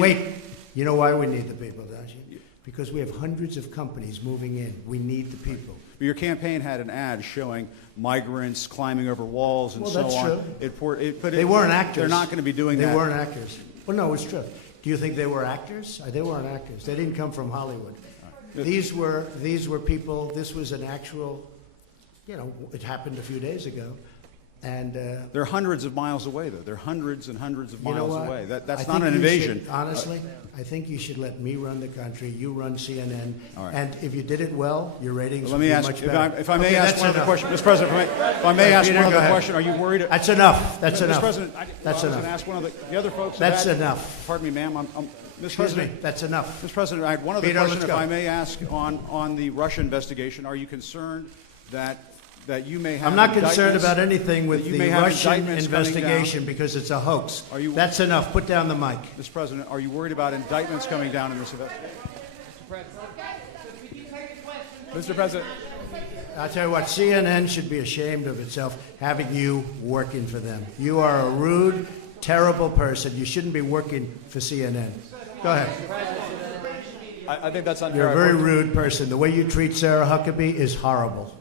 Wait. You know why we need the people, don't you? Because we have hundreds of companies moving in. We need the people. But your campaign had an ad showing migrants climbing over walls and Well, so that's on. true. But They weren't actors. They're not going to be doing that. They weren't actors. Well, no, it's true. Do you think they were actors? They weren't actors. They didn't come from Hollywood. These were people. This was an actual. You know, it happened a few days ago, and they're hundreds of miles away, though. They're hundreds and hundreds of you know miles what? away. I That's think not an you invasion. should, honestly, I think you should let me run the country. You run CNN, All right. and if you did it well, your ratings Let would me be ask, much better. if I may Okay, ask that's one other enough. question, Mr. President. If I may ask Peter, one go other ahead. question, are you worried? That's enough. That's Mr. enough. President, That's I was enough. going to ask one of the other folks. That's had- enough. Pardon me, ma'am. Mr. Excuse President, me. That's enough. Mr. President, I had one other Peter, question, let's if go. I may ask, on the Russia investigation. Are you concerned that you may have? I'm not concerned indictments- about anything with that you the may have Russian indictments coming down? investigation because it's a hoax. Are you- That's enough. Put down the mic. Mr. President, are you worried about indictments coming down in this investigation? Mr. President. I'll tell you what, CNN should be ashamed of itself having you working for them. You are a rude, terrible person. You shouldn't be working for CNN. Go ahead. I think that's unfair. You're a very rude person. The way you treat Sarah Huckabee is horrible.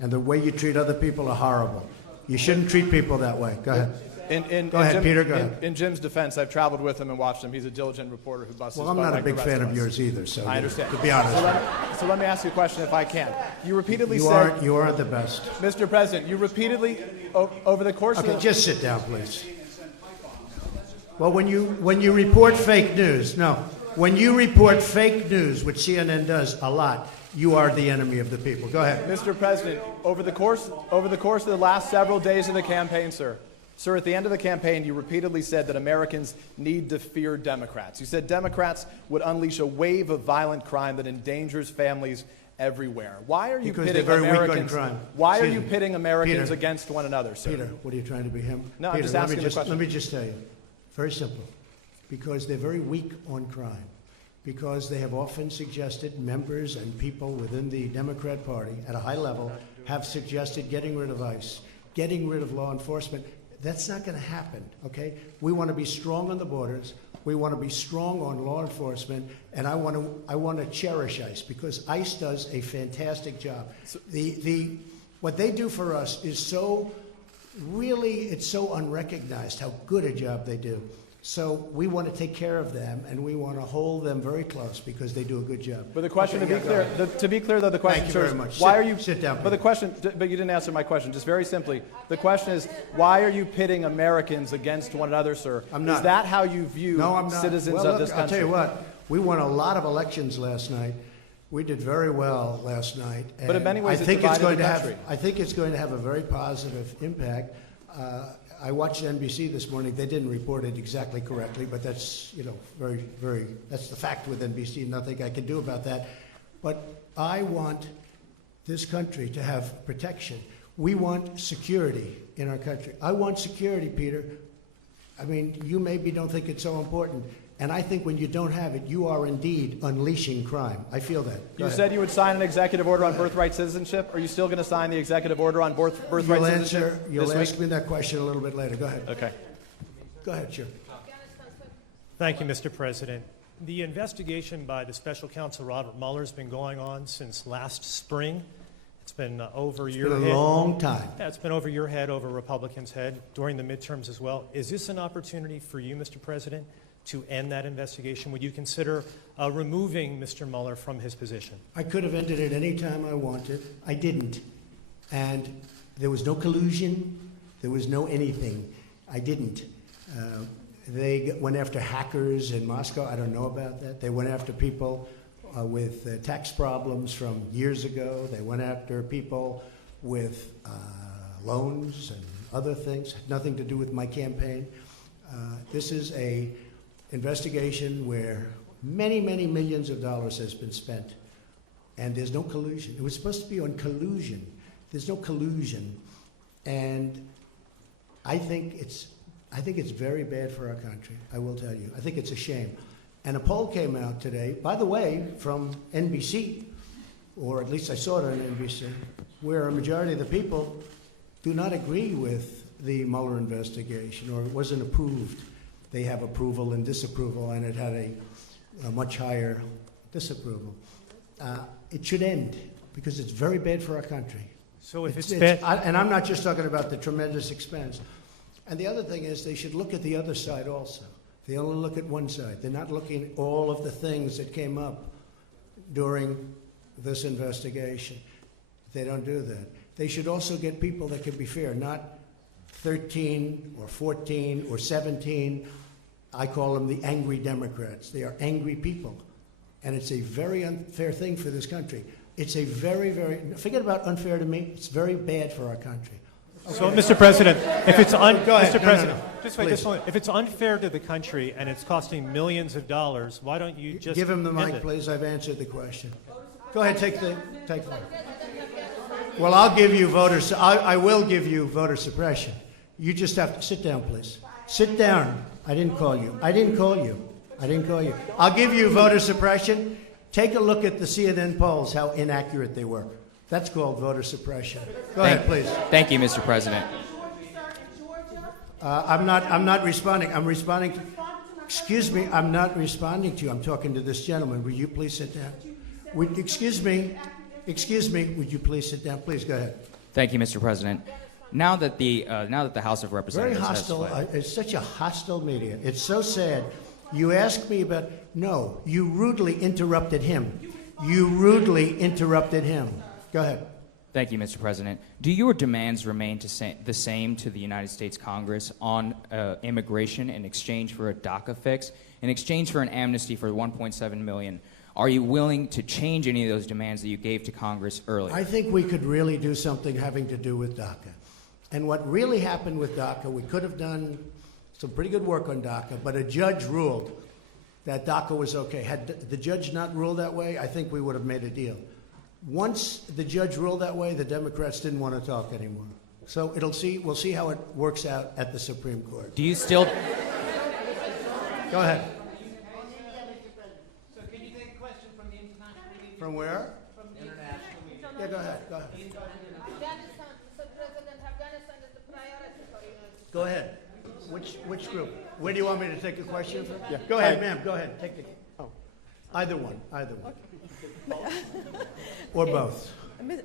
And the way you treat other people are horrible. You shouldn't treat people that way. Go ahead. Go ahead, Peter, go ahead. In Jim's defense, I've traveled with him and watched him. He's a diligent reporter who busts his Well, I'm butt not a like the big rest fan of us. yours either, so I understand. to be honest. So let me ask you a question if I can. You repeatedly You said... you aren't the best. Mr. President, you repeatedly, over the course of Okay, the... just sit down, please. Well, when you report fake news, when you report fake news, which CNN does a lot, you are the enemy of the people. Go ahead. Mr. President, over the course of the last several days of the campaign, sir, at the end of the campaign, you repeatedly said that Americans need to fear Democrats. You said Democrats would unleash a wave of violent crime that endangers families everywhere. Why are you Because pitting they're very weak on Americans? crime. Why are Excuse you me. pitting Americans Peter. against one another, sir? Peter, what are you trying to be him? No, I'm Peter, just let asking me the question. Let me just tell you, very simple. Because they're very weak on crime. Because they have often suggested, members and people within the Democrat Party at a high level have suggested getting rid of ICE, getting rid of law enforcement. That's not going to happen, okay? We want to be strong on the borders. We want to be strong on law enforcement, and I want to cherish ICE because ICE does a fantastic job. What they do for us is so it's so unrecognized how good a job they do. So we want to take care of them, and we want to hold them very close because they do a good job. But the question, Okay, to be clear, though, the question, Thank you sir, very much. why are you sit down? But the question, but you didn't answer my question. Just very simply, the question is, why are you pitting Americans against one another, sir? I'm not. Is that how you view No, I'm not. citizens Well, of look, this country? I'll tell you what. We won a lot of elections last night. We did very well last night. But in and many ways, I think it it's going divided to the have. country. I think it's going to have a very positive impact. I watched NBC this morning. They didn't report it exactly correctly, but that's very, very. That's the fact with NBC. Nothing I can do about that. But I want this country to have protection. We want security in our country. I want security, Peter. I mean, you maybe don't think it's so important. And I think when you don't have it, you are indeed unleashing crime. I feel that. Go You ahead. said you would sign an executive order on birthright citizenship. Are you still going to sign the executive order on birthright citizenship? You'll this ask week? me that question a little bit later. Go ahead. Okay. Go ahead, sure. Thank you, Mr. President. The investigation by the special counsel Robert Mueller has been going on since last spring. It's been over your head. It's been a long time. Yeah, it's been over your head, over Republicans' head, during the midterms as well. Is this an opportunity for you, Mr. President, to end that investigation? Would you consider removing Mr. Mueller from his position? I could have ended it any time I wanted. I didn't. And there was no collusion. There was no anything. I didn't. They went after hackers in Moscow. I don't know about that. They went after people with tax problems from years ago. They went after people with loans and other things. Had nothing to do with my campaign. This is a investigation where many, many millions of dollars has been spent, and there's no collusion. It was supposed to be on collusion. There's no collusion, and I think it's very bad for our country. I will tell you. I think it's a shame. And a poll came out today, by the way, from NBC, or at least I saw it on NBC, where a majority of the people do not agree with the Mueller investigation, or it wasn't approved. They have approval and disapproval, and it had a much higher disapproval. It should end, because it's very bad for our country. So if it's bad... And I'm not just talking about the tremendous expense. And the other thing is they should look at the other side also. They only look at one side. They're not looking at all of the things that came up during this investigation. They don't do that. They should also get people that can be fair, not 13 or 14 or 17. I call them the angry Democrats. They are angry people. And it's a very unfair thing for this country. It's a very, very, forget about unfair to me, it's very bad for our country. Okay. So, Mr. President, if it's Go ahead. Mr. President, just wait Please. this moment. If it's unfair to the country and it's costing millions of dollars, why don't you just give him the end mic, it? please? I've answered the question. Go ahead, take. Well, I'll give you I will give you voter suppression. You just have to sit down, please. Sit down. I didn't call you. I'll give you voter suppression. Take a look at the CNN polls, how inaccurate they were. That's called voter suppression. Go ahead, please. Thank you, Mr. President. I'm not responding. I'm responding. Excuse me. I'm not responding to you. I'm talking to this gentleman. Will you please sit down? Excuse me. Would you please sit down? Please go ahead. Thank you, Mr. President. Now that the House of Representatives Very hostile. It's such a hostile media. It's so sad. You asked me about. No, you rudely interrupted him. Go ahead. Thank you, Mr. President. Do your demands remain the same to the United States Congress on immigration in exchange for a DACA fix, in exchange for an amnesty for 1.7 million? Are you willing to change any of those demands that you gave to Congress earlier? I think we could really do something having to do with DACA. And what really happened with DACA, we could have done some pretty good work on DACA, but a judge ruled that DACA was okay. Had the judge not ruled that way, I think we would have made a deal. Once the judge ruled that way, the Democrats didn't want to talk anymore. So we'll see how it works out at the Supreme Court. Do you still... Go ahead. So can you take a question from the international media? From where? From the international media. Yeah, go ahead. Go ahead. Which group? Where do you want me to take a question from? Yeah. Go ahead, ma'am. Go ahead. Take the. Oh. Either one. Or both.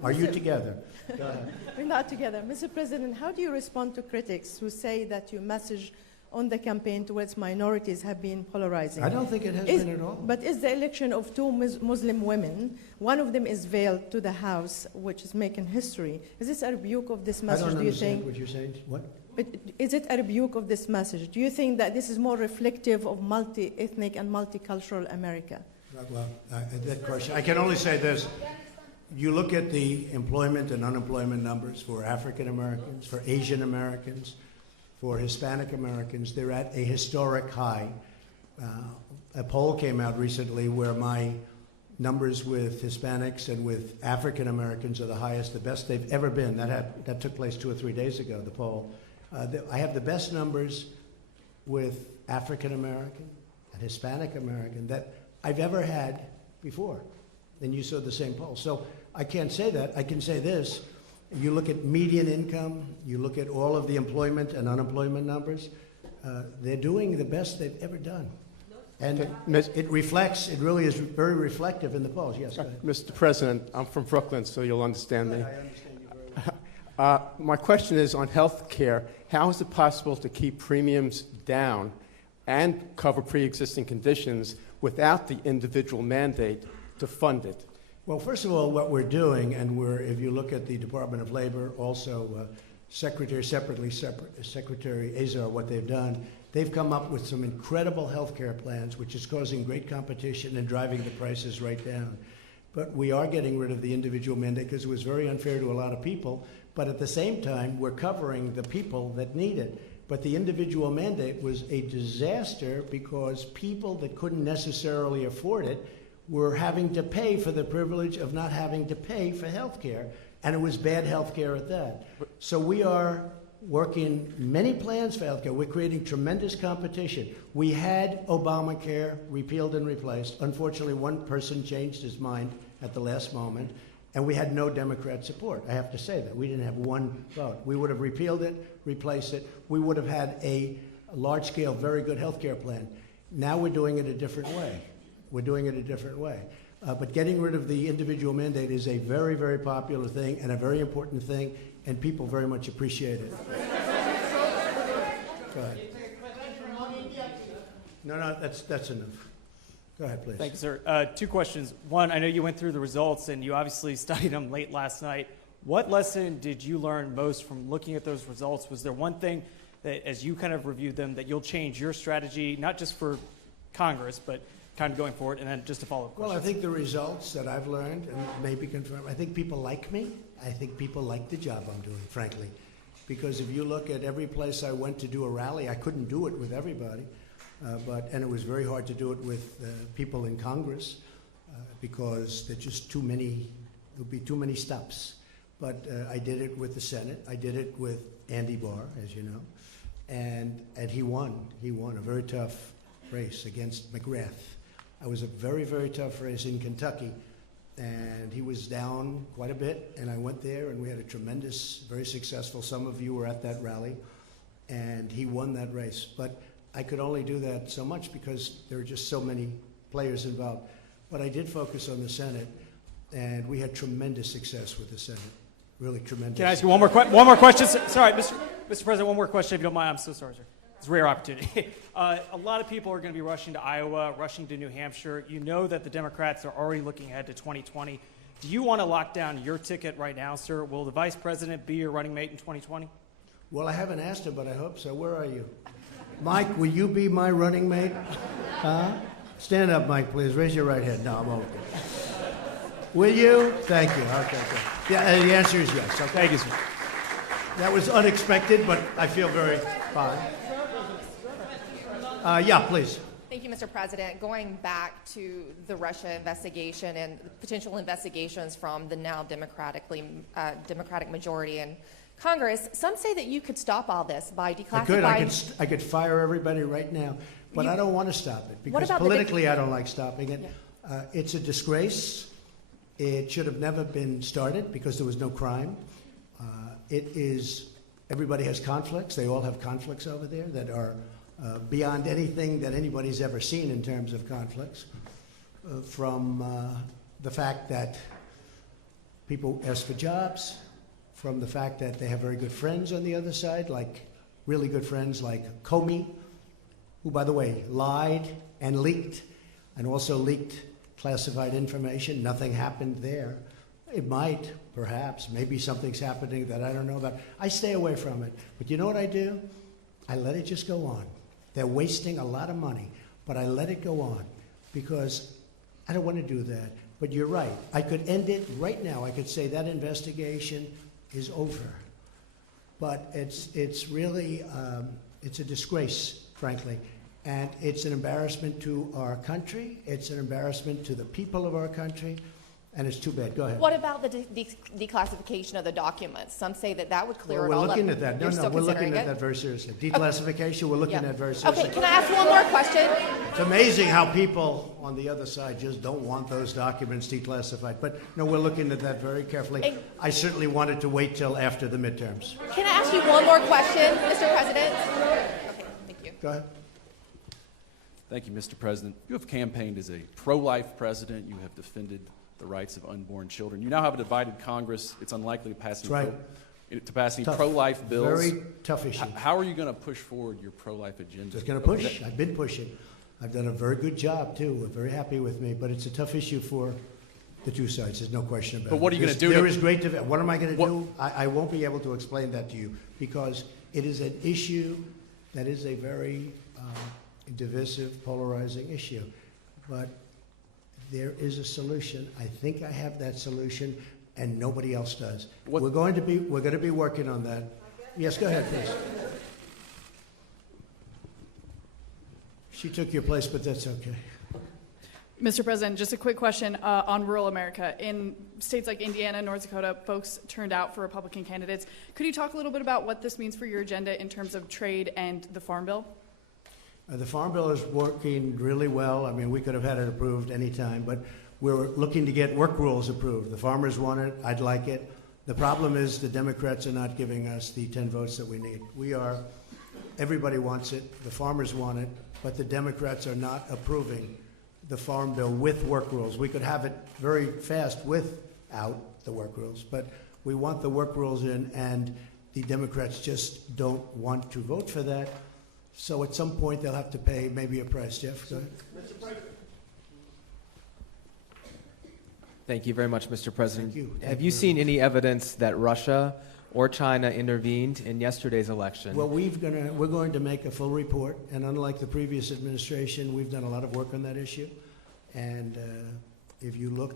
Are you together? Go ahead. We're not together. Mr. President, how do you respond to critics who say that your message on the campaign towards minorities have been polarizing? I don't think it has been at all. But is the election of two Muslim women, one of them is veiled to the House, which is making history. Is this a rebuke of this message, do you think? What you're saying. What? But is it a rebuke of this message? Do you think that this is more reflective of multi-ethnic and multicultural America? Well, that question, I can only say this. You look at the employment and unemployment numbers for African Americans, for Asian Americans, for Hispanic Americans, they're at a historic high. A poll came out recently where my numbers with Hispanics and with African Americans are the highest, the best they've ever been. That took place 2 or 3 days ago, the poll. I have the best numbers with African American and Hispanic American that I've ever had before. And you saw the same poll. So I can't say that. I can say this. You look at median income, you look at all of the employment and unemployment numbers, they're doing the best they've ever done. And it really is very reflective in the polls. Yes, go ahead. Mr. President, I'm from Brooklyn, so you'll understand me. I understand you very well. My question is on health care. How is it possible to keep premiums down and cover pre-existing conditions without the individual mandate to fund it? Well, first of all, what we're doing, and if you look at the Department of Labor, also Secretary Azar, what they've done They've come up with some incredible health care plans, which is causing great competition and driving the prices right down. But we are getting rid of the individual mandate because it was very unfair to a lot of people. But at the same time, we're covering the people that need it. But the individual mandate was a disaster because people that couldn't necessarily afford it were having to pay for the privilege of not having to pay for health care. And it was bad health care at that. So we are working many plans for health care. We're creating tremendous competition. We had Obamacare repealed and replaced. Unfortunately, one person changed his mind at the last moment, and we had no Democrat support. I have to say that. We didn't have one vote. We would have repealed it, replaced it. We would have had a large-scale, very good health care plan. Now we're doing it a different way. We're doing it a different way. But getting rid of the individual mandate is a very, very popular thing and a very important thing, and people very much appreciate it. Go ahead. No, that's enough. Go ahead, please. Thank you, sir. Two questions. One, I know you went through the results and you obviously studied them late last night. What lesson did you learn most from looking at those results? Was there one thing that, as you kind of reviewed them, that you'll change your strategy, not just for Congress, but kind of going forward? And then just a follow-up question. Well, I think the results that I've learned, and maybe confirmed, I think people like me. I think people like the job I'm doing, frankly. Because if you look at every place I went to do a rally, I couldn't do it with everybody. And it was very hard to do it with people in Congress because there's just too many, there would be too many stops. But I did it with the Senate. I did it with Andy Barr, as you know. And he won. He won a very tough race against McGrath. It was a very, very tough race in Kentucky. And he was down quite a bit. And I went there, and we had a tremendous, very successful, some of you were at that rally. And he won that race. But I could only do that so much because there were just so many players involved. But I did focus on the Senate, and we had tremendous success with the Senate. Really tremendous. Can I ask you one more question? Sorry, Mr. President, one more question if you don't mind. I'm so sorry, sir. It's a rare opportunity. A lot of people are going to be rushing to Iowa, rushing to New Hampshire. You know that the Democrats are already looking ahead to 2020. Do you want to lock down your ticket right now, sir? Will the vice president be your running mate in 2020? Well, I haven't asked him, but I hope so. Where are you? Mike, will you be my running mate? Stand up, Mike, please. Raise your right hand. No, I'm okay. Will you? Thank you. Okay, good. Yeah, the answer is yes. Okay. Thank you, sir. That was unexpected, but I feel very fine. Yeah, please. Thank you, Mr. President. Going back to the Russia investigation and potential investigations from the now Democratic majority in Congress, some say that you could stop all this by declassifying. I could fire everybody right now, but I don't want to stop it because politically I don't like stopping it. Yeah. It's a disgrace. It should have never been started because there was no crime. Everybody has conflicts. They all have conflicts over there that are beyond anything that anybody's ever seen in terms of conflicts. From the fact that people ask for jobs, from the fact that they have very good friends on the other side, like really good friends like Comey, who, by the way, lied and leaked, and also leaked classified information. Nothing happened there. It might, perhaps, maybe something's happening that I don't know about. I stay away from it. But you know what I do? I let it just go on. They're wasting a lot of money, but I let it go on because I don't want to do that. But you're right. I could end it right now. I could say that investigation is over. But it's really, it's a disgrace, frankly. And it's an embarrassment to our country. It's an embarrassment to the people of our country. And it's too bad. Go ahead. What about the declassification of the documents? Some say that would clear it all up. We're looking at that. No, we're looking at that very seriously. Declassification, we're looking at very seriously. Okay, can I ask one more question? It's amazing how people on the other side just don't want those documents declassified. But no, we're looking at that very carefully. I certainly wanted to wait till after the midterms. Can I ask you one more question, Mr. President? Okay, thank you. Go ahead. Thank you, Mr. President. You have campaigned as a pro-life president. You have defended the rights of unborn children. You now have a divided Congress. It's unlikely to pass any pro-life bills. Very tough issue. How are you going to push forward your pro-life agenda? Just going to push. I've been pushing. I've done a very good job, too. We're very happy with me. But it's a tough issue for the two sides. There's no question about it. But what are you going to do? There is great division. What am I going to do? I won't be able to explain that to you because it is an issue That is a very divisive, polarizing issue. But there is a solution. I think I have that solution, and nobody else does. We're going to be working on that. Yes, go ahead, please. She took your place, but that's okay. Mr. President, just a quick question on rural America. In states like Indiana, North Dakota, folks turned out for Republican candidates. Could you talk a little bit about what this means for your agenda in terms of trade and the Farm Bill? The Farm Bill is working really well. I mean, we could have had it approved any time, but we're looking to get work rules approved. The farmers want it. I'd like it. The problem is the Democrats are not giving us the 10 votes that we need. Everybody wants it. The farmers want it, but the Democrats are not approving the Farm Bill with work rules. We could have it very fast without the work rules, but we want the work rules in, and the Democrats just don't want to vote for that. So at some point, they'll have to pay maybe a price. Jeff, go ahead. Thank you very much, Mr. President. Thank you. Have you seen any evidence that Russia or China intervened in yesterday's election? Well, we're going to make a full report, and unlike the previous administration, we've done a lot of work on that issue. And if you look,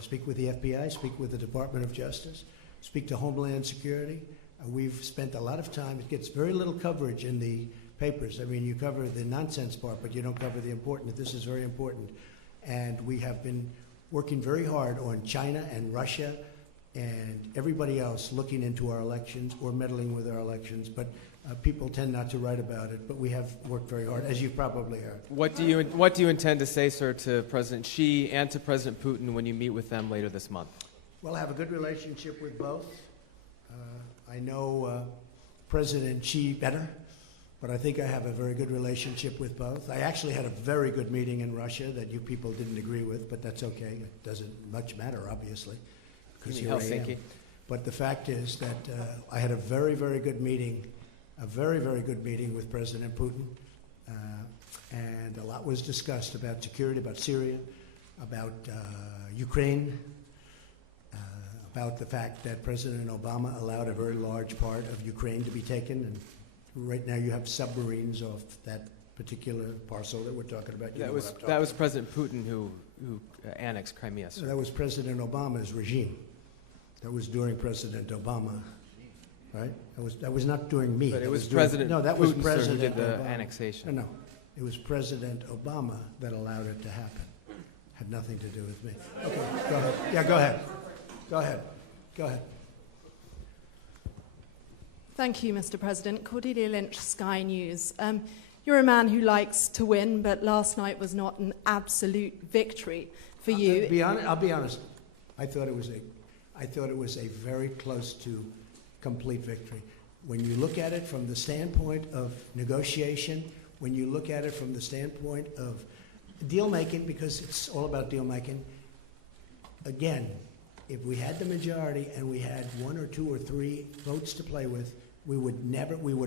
speak with the FBI, speak with the Department of Justice, speak to Homeland Security. We've spent a lot of time. It gets very little coverage in the papers. I mean, you cover the nonsense part, but you don't cover the important. This is very important. And we have been working very hard on China and Russia and everybody else looking into our elections or meddling with our elections. But people tend not to write about it, but we have worked very hard, as you probably heard. What do you intend to say, sir, to President Xi and to President Putin when you meet with them later this month? Well, I have a good relationship with both. I know President Xi better, but I think I have a very good relationship with both. I actually had a very good meeting in Russia that you people didn't agree with, but that's okay. It doesn't much matter, obviously, because here I am. But the fact is that I had a very, very good meeting, with President Putin, and a lot was discussed about security, about Syria, about Ukraine, about the fact that President Obama allowed a very large part of Ukraine to be taken, and right now you have submarines off that particular parcel that we're talking about. That was President Putin who annexed Crimea, sir. That was President Obama's regime. That was during President Obama, right? That was not during me. But it was President Putin, that was President who did the Obama. annexation. No, it was President Obama that allowed it to happen. Had nothing to do with me. Okay, go ahead. Yeah, go ahead. Go ahead. Thank you, Mr. President. Cordelia Lynch, Sky News. You're a man who likes to win, but last night was not an absolute victory for you. I'll be honest. I thought it was a very close to complete victory. When you look at it from the standpoint of negotiation, when you look at it from the standpoint of deal making, because it's all about deal making, again, if we had the majority and we had 1 or 2 or 3 votes to play with, we would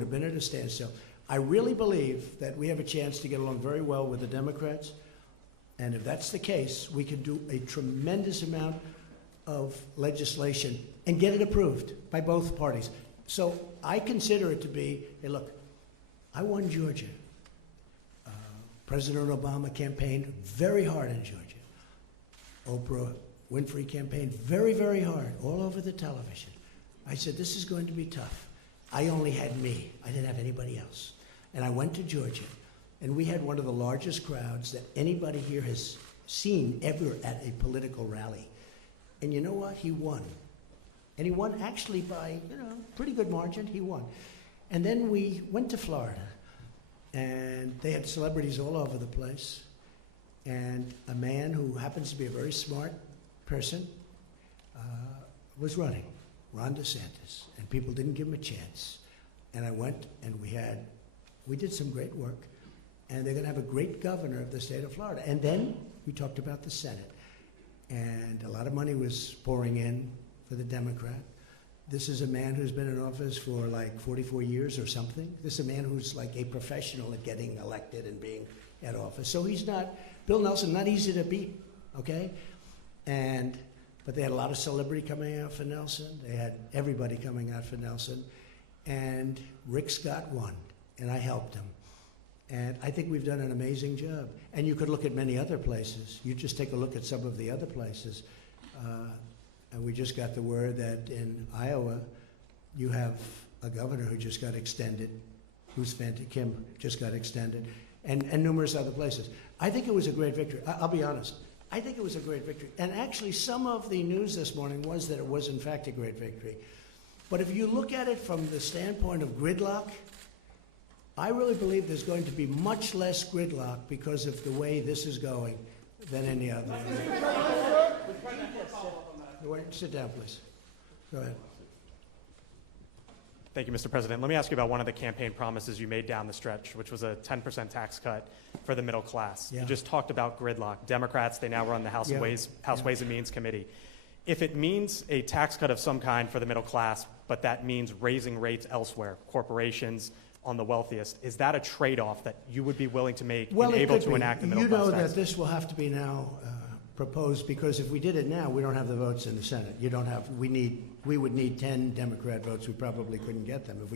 have been at a standstill. I really believe that we have a chance to get along very well with the Democrats, and if that's the case, we can do a tremendous amount of legislation and get it approved by both parties. So I consider it to be, hey, look, I won Georgia. President Obama campaigned very hard in Georgia. Oprah Winfrey campaigned very, very hard all over the television. I said, this is going to be tough. I only had me. I didn't have anybody else. And I went to Georgia, and we had one of the largest crowds that anybody here has seen ever at a political rally. And you know what? He won. And he won actually by, pretty good margin. He won. And then we went to Florida, and they had celebrities all over the place. And a man who happens to be a very smart person was running, Ron DeSantis, and people didn't give him a chance. And I went, and we did some great work, and they're going to have a great governor of the state of Florida. And then we talked about the Senate, and a lot of money was pouring in for the Democrat. This is a man who's been in office for like 44 years or something. This is a man who's like a professional at getting elected and being at office. So he's not, Bill Nelson, not easy to beat, okay? But they had a lot of celebrity coming out for Nelson. They had everybody coming out for Nelson. And Rick Scott won. and I helped him. And I think we've done an amazing job. And you could look at many other places. You just take a look at some of the other places. And we just got the word that in Iowa, you have a governor who just got extended, who's Kim, just got extended, and numerous other places. I think it was a great victory. I'll be honest. I think it was a great victory. And actually, some of the news this morning was that it was, in fact, a great victory. But if you look at it from the standpoint of gridlock, I really believe there's going to be much less gridlock because of the way this is going than any other. Sit down, please. Go ahead. Thank you, Mr. President. Let me ask you about one of the campaign promises you made down the stretch, which was a 10% tax cut for the middle class. Yeah. You just talked about gridlock. Democrats, they now run the House Ways and Means Committee. If it means a tax cut of some kind for the middle class, but that means raising rates elsewhere, corporations, on the wealthiest, is that a trade-off that you would be willing to make and able to enact the middle class tax? You know that this will have to be now proposed, because if we did it now, we don't have the votes in the Senate. We would need 10 Democrat votes. We probably couldn't get them. If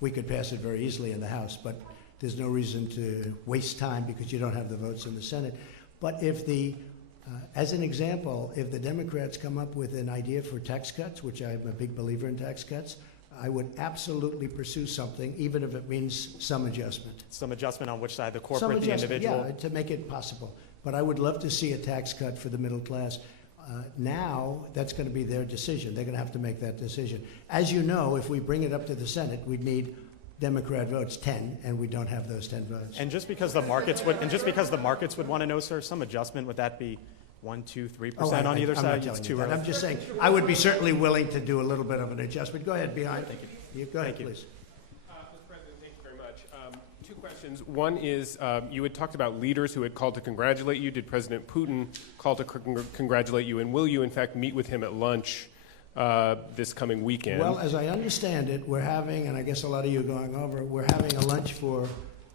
we could pass it very easily in the House, but there's no reason to waste time because you don't have the votes in the Senate. But if as an example, if the Democrats come up with an idea for tax cuts, which I'm a big believer in tax cuts, I would absolutely pursue something, even if it means some adjustment. Some adjustment on which side, the corporate, the individual? Yeah, to make it possible. But I would love to see a tax cut for the middle class. Now, that's going to be their decision. They're going to have to make that decision. As you know, if we bring it up to the Senate, we'd need Democrat votes 10, and we don't have those 10 votes. And just because the markets would want to know, sir, some adjustment, would that be 1%, 2%, 3% on either side? It's too early. I'm just saying, I would be certainly willing to do a little bit of an adjustment. Go ahead, behind. Thank you. Go ahead, please. Mr. President, thank you very much. Two questions. One is, you had talked about leaders who had called to congratulate you. Did President Putin call to congratulate you? And will you, in fact, meet with him at lunch this coming weekend? Well, as I understand it, we're having, and I guess a lot of you are going over, we're having a lunch for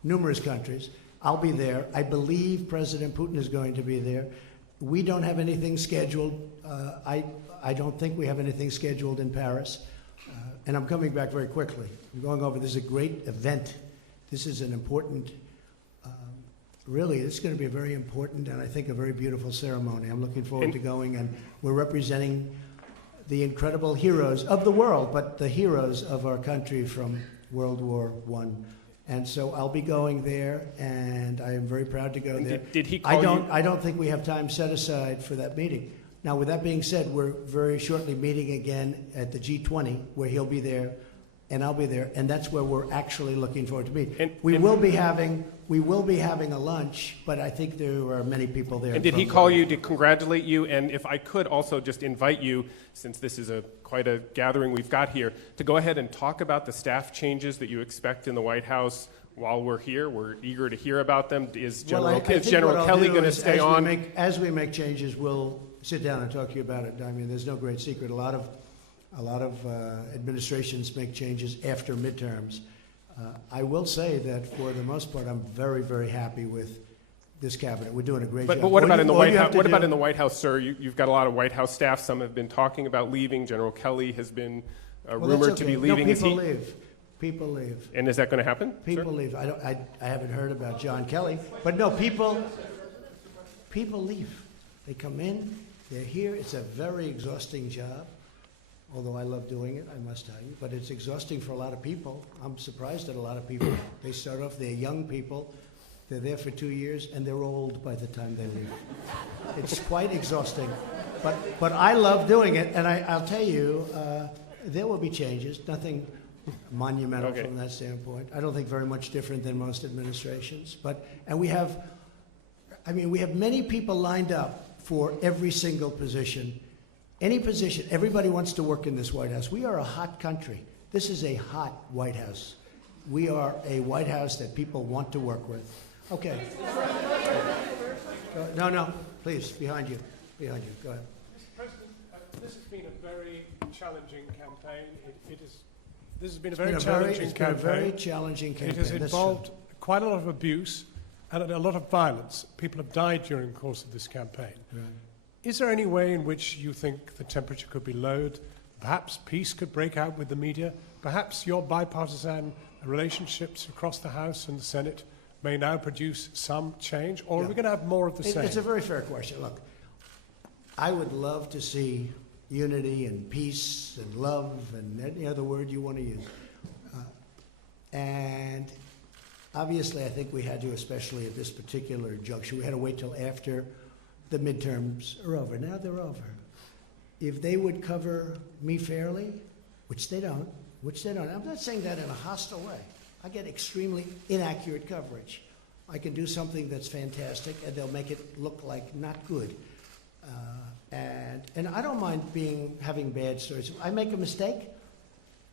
numerous countries. I'll be there. I believe President Putin is going to be there. We don't have anything scheduled. I don't think we have anything scheduled in Paris. And I'm coming back very quickly. I'm going over. This is a great event. This is an important, really, it's going to be a very important and I think a very beautiful ceremony. I'm looking forward to going, and we're representing the incredible heroes of the world, but the heroes of our country from World War I. And so I'll be going there, and I am very proud to go there. Did he call you? I don't think we have time set aside for that meeting. Now, with that being said, we're very shortly meeting again at the G20, where he'll be there, and I'll be there, and that's where we're actually looking forward to meeting. We will be having a lunch, but I think there are many people there. And did he call you to congratulate you? And if I could also just invite you, since this is quite a gathering we've got here, to go ahead and talk about the staff changes that you expect in the White House while we're here. We're eager to hear about them. Is General Kelly going to stay on? As we make changes, we'll sit down and talk to you about it. I mean, there's no great secret. A lot of administrations make changes after midterms. I will say that for the most part, I'm very, very happy with this cabinet. We're doing a great job. But what about in the White House? What about in the White House, sir? You've got a lot of White House staff. Some have been talking about leaving. General Kelly has been rumored to be leaving. No, people leave. People leave. And is that going to happen? People leave. I haven't heard about John Kelly, but no, people leave. They come in. They're here. It's a very exhausting job. Although I love doing it, I must tell you. But it's exhausting for a lot of people. I'm surprised at a lot of people. They start off, they're young people. They're there for 2 years, and they're old by the time they leave. It's quite exhausting. But I love doing it, and I'll tell you, there will be changes. Nothing monumental from that standpoint. I don't think very much different than most administrations. And we have many people lined up for every single position. Any position, everybody wants to work in this White House. We are a hot country. This is a hot White House. We are a White House that people want to work with. Okay. No, please, behind you. Go ahead. Mr. President, this has been a very challenging campaign. This has been a very challenging campaign. It's been a very challenging campaign. It has involved quite a lot of abuse and a lot of violence. People have died during the course of this campaign. Right. Is there any way in which you think the temperature could be lowered Perhaps peace could break out with the media. Perhaps your bipartisan relationships across the House and the Senate may now produce some change, or are we going to have more of the same? It's a very fair question. Look, I would love to see unity and peace and love and any other word you want to use. And obviously, I think we had to, especially at this particular juncture, we had to wait till after the midterms are over. Now they're over. If they would cover me fairly, which they don't, I'm not saying that in a hostile way. I get extremely inaccurate coverage. I can do something that's fantastic, and they'll make it look like not good. And I don't mind having bad stories. I make a mistake,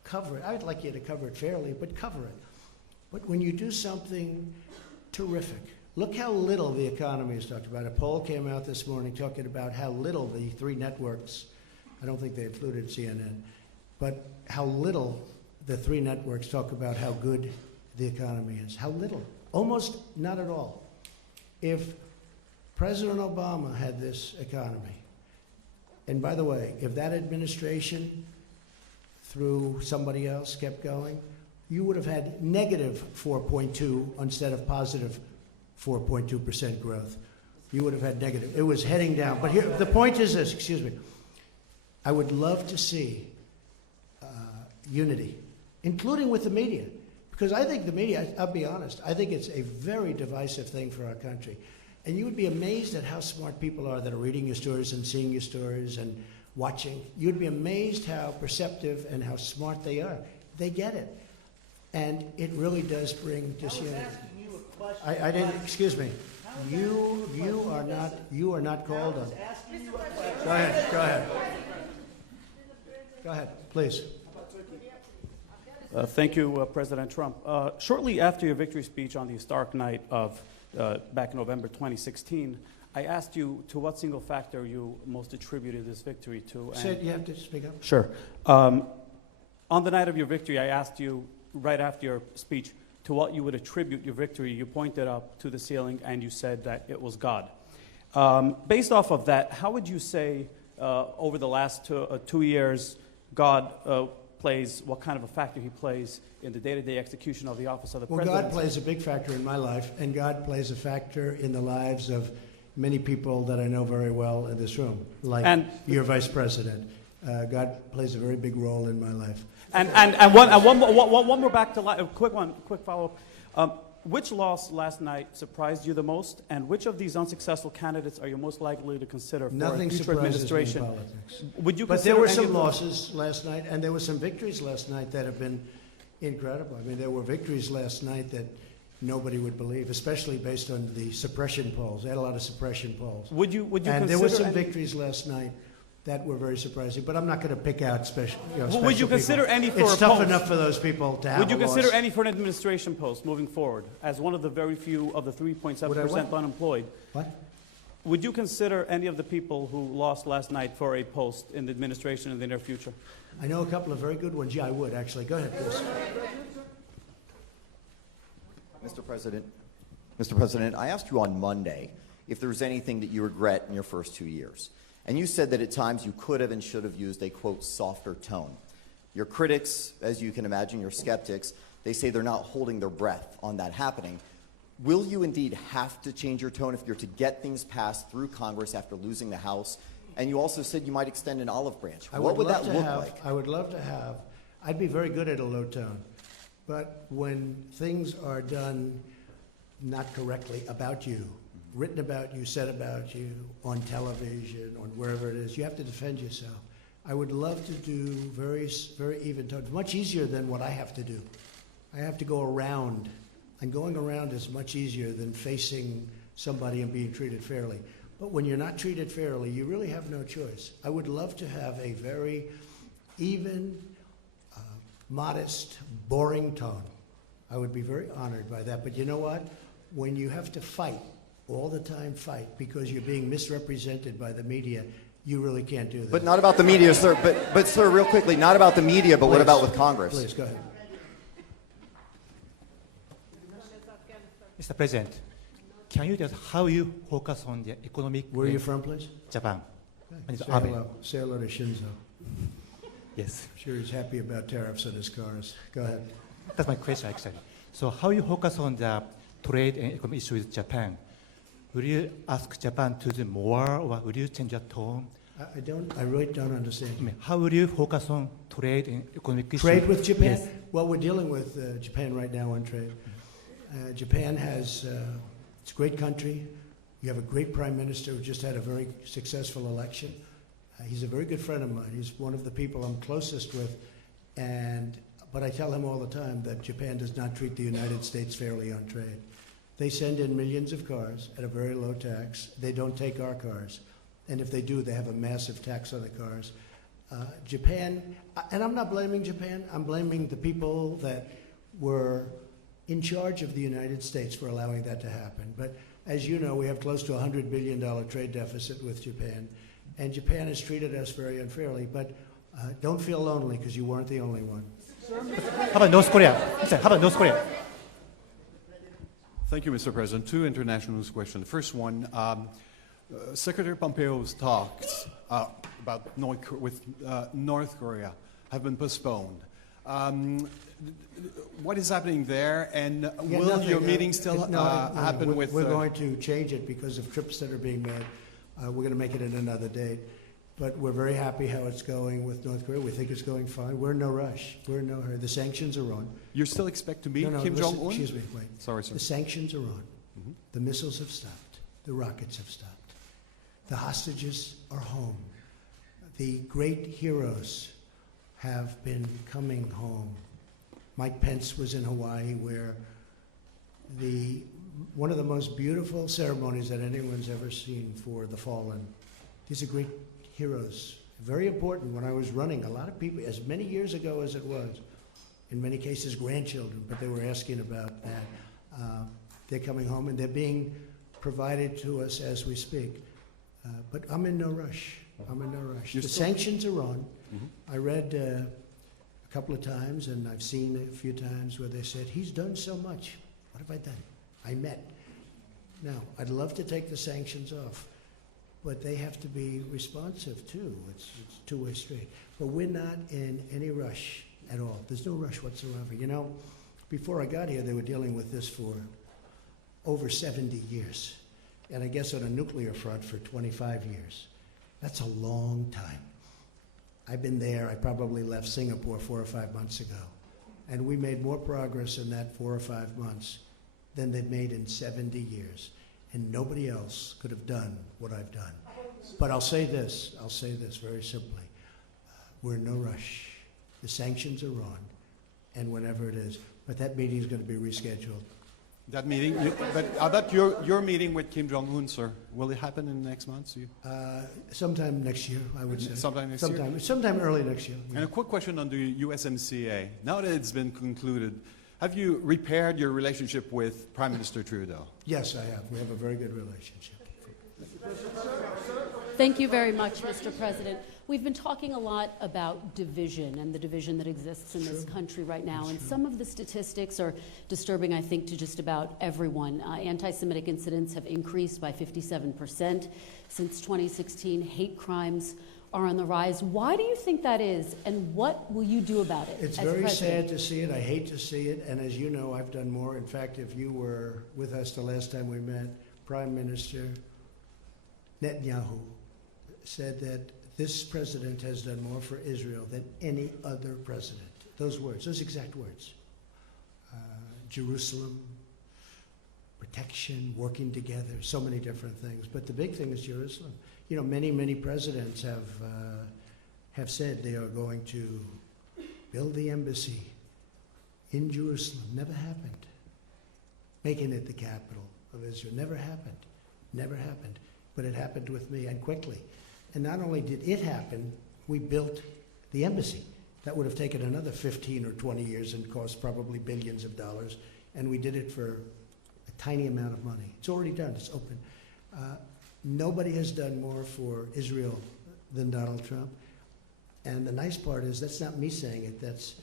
cover it. I'd like you to cover it fairly, but cover it. But when you do something terrific, look how little the economy is talked about. A poll came out this morning talking about how little the three networks, I don't think they included CNN, but how little the three networks talk about how good the economy is. How little. Almost not at all. If President Obama had this economy, and by the way, if that administration through somebody else kept going, you would have had negative 4.2 instead of positive 4.2% growth. You would have had negative. It was heading down. But here, the point is this, excuse me. I would love to see unity, including with the media. Because I think the media, I'll be honest, I think it's a very divisive thing for our country. And you would be amazed at how smart people are that are reading your stories and seeing your stories and watching. You'd be amazed how perceptive and how smart they are. They get it. And it really does bring disunity. I didn't, excuse me. You are not called on. Go ahead, please. Thank you, President Trump. Shortly after your victory speech on the historic night of back in November 2016, I asked you to what single factor you most attributed this victory to. You have to speak up. Sure. On the night of your victory, I asked you, right after your speech, to what you would attribute your victory. You pointed up to the ceiling and you said that it was God. Based off of that, how would you say over the last 2 years God plays, what kind of a factor he plays in the day-to-day execution of the office of the president? Well, God plays a big factor in my life, and God plays a factor in the lives of many people that I know very well in this room, like your vice president. God plays a very big role in my life. And one more back to a quick follow-up. Which loss last night surprised you the most, and which of these unsuccessful candidates are you most likely to consider for a future administration? Nothing surprises me in politics. Would you but there were some any losses last night, and there were some victories last night that have been incredible. I mean, there were victories last night that nobody would believe, especially based on the suppression polls. They had a lot of suppression polls. Would you and there were some victories last night that were very surprising, but I'm not going to pick out special. Would you consider people. any for It's a tough post? enough for those people to have. Would you a consider loss. any for an administration post moving forward as one of the very few of the 3.7% unemployed? What? Would you consider any of the people who lost last night for a post in the administration in the near future? I know a couple of very good ones. Yeah, I would actually. Go ahead, please. Mr. President, I asked you on Monday if there was anything that you regret in your first 2 years. And you said that at times you could have and should have used a, quote, softer tone. Your critics, as you can imagine, your skeptics, they say they're not holding their breath on that happening. Will you indeed have to change your tone if you're to get things passed through Congress after losing the House? And you also said you might extend an olive branch. What would that look like? I would love to have. I'd be very good at a low tone. But when things are done not correctly about you, written about you, said about you, on television, on wherever it is, you have to defend yourself. I would love to do very, very even tones, much easier than what I have to do. I have to go around, and going around is much easier than facing somebody and being treated fairly. But when you're not treated fairly, you really have no choice. I would love to have a very even, modest, boring tone. I would be very honored by that. But you know what? When you have to fight, all the time fight, because you're being misrepresented by the media, you really can't do that. But not about the media, sir. But sir, real quickly, not about the media, but what about with Congress? Please, go ahead. Mr. President, can you tell us how you focus on the economic... Where are you from, please? Japan. Say hello to Shinzo. Yes. I'm sure he's happy about tariffs on his cars. Go ahead. That's my question, actually. So how you focus on the trade and economic issue with Japan? Will you ask Japan to do more, or will you change your tone? I really don't understand. I mean, how will you focus on trade and economic issues? Trade with Japan? Yes. Well, we're dealing with Japan right now on trade. Japan has, it's a great country. You have a great prime minister who just had a very successful election. He's a very good friend of mine. He's one of the people I'm closest with. But I tell him all the time that Japan does not treat the United States fairly on trade. They send in millions of cars at a very low tax. They don't take our cars. And if they do, they have a massive tax on the cars. Japan, and I'm not blaming Japan, I'm blaming the people that were in charge of the United States for allowing that to happen. But as you know, we have close to a $100 billion trade deficit with Japan. And Japan has treated us very unfairly. But don't feel lonely, because you weren't the only one. How about North Korea? How about North Korea? Thank you, Mr. President. Two international news questions. The first one, Secretary Pompeo's talks about North Korea have been postponed. What is happening there, and will your meeting still happen with... We're going to change it because of trips that are being made. We're going to make it at another date. But we're very happy how it's going with North Korea. We think it's going fine. We're in no rush. We're in no hurry. The sanctions are on. You still expect to meet Kim listen, Jong-un? Excuse me, wait. Sorry, sir. The sanctions are on. The missiles have stopped. The rockets have stopped. The hostages are home. The great heroes have been coming home. Mike Pence was in Hawaii, where one of the most beautiful ceremonies that anyone's ever seen for the fallen. These are great heroes. Very important. When I was running, a lot of people, as many years ago as it was, in many cases grandchildren, but they were asking about that. They're coming home, and they're being provided to us as we speak. But I'm in no rush. I'm in no rush. The sanctions are on. I read a couple of times, and I've seen a few times where they said, he's done so much. What have I done? I met. Now, I'd love to take the sanctions off, but they have to be responsive, too. It's a two-way street. But we're not in any rush at all. There's no rush whatsoever. You know, before I got here, they were dealing with this for over 70 years. And I guess on a nuclear front for 25 years. That's a long time. I've been there. I probably left Singapore 4 or 5 months ago. And we made more progress in that 4 or 5 months than they've made in 70 years. And nobody else could have done what I've done. But I'll say this very simply. We're in no rush. The sanctions are on, and whenever it is. But that meeting is going to be rescheduled. That meeting, but how about your meeting with Kim Jong-un, sir? Will it happen in the next months? Sometime next year, I would say. Sometime next year? Sometime early next year. And a quick question on the USMCA. Now that it's been concluded, have you repaired your relationship with Prime Minister Trudeau? Yes, I have. We have a very good relationship. Thank you very much, Mr. President. We've been talking a lot about division and the division that exists in this country right now. And some of the statistics are disturbing, I think, to just about everyone. Anti-Semitic incidents have increased by 57% since 2016. Hate crimes are on the rise. Why do you think that is, and what will you do about it? It's as very president? sad to see it. I hate to see it. And as you know, I've done more. In fact, if you were with us the last time we met, Prime Minister Netanyahu said that this president has done more for Israel than any other president. Those words, those exact words. Jerusalem, protection, working together, so many different things. But the big thing is Jerusalem. You know, many presidents have said they are going to build the embassy in Jerusalem. Never happened. Making it the capital of Israel. Never happened. Never happened. But it happened with me, and quickly. And not only did it happen, we built the embassy. That would have taken another 15 or 20 years and cost probably billions of dollars. And we did it for a tiny amount of money. It's already done. It's open. Nobody has done more for Israel than Donald Trump. And the nice part is that's not me saying it. That's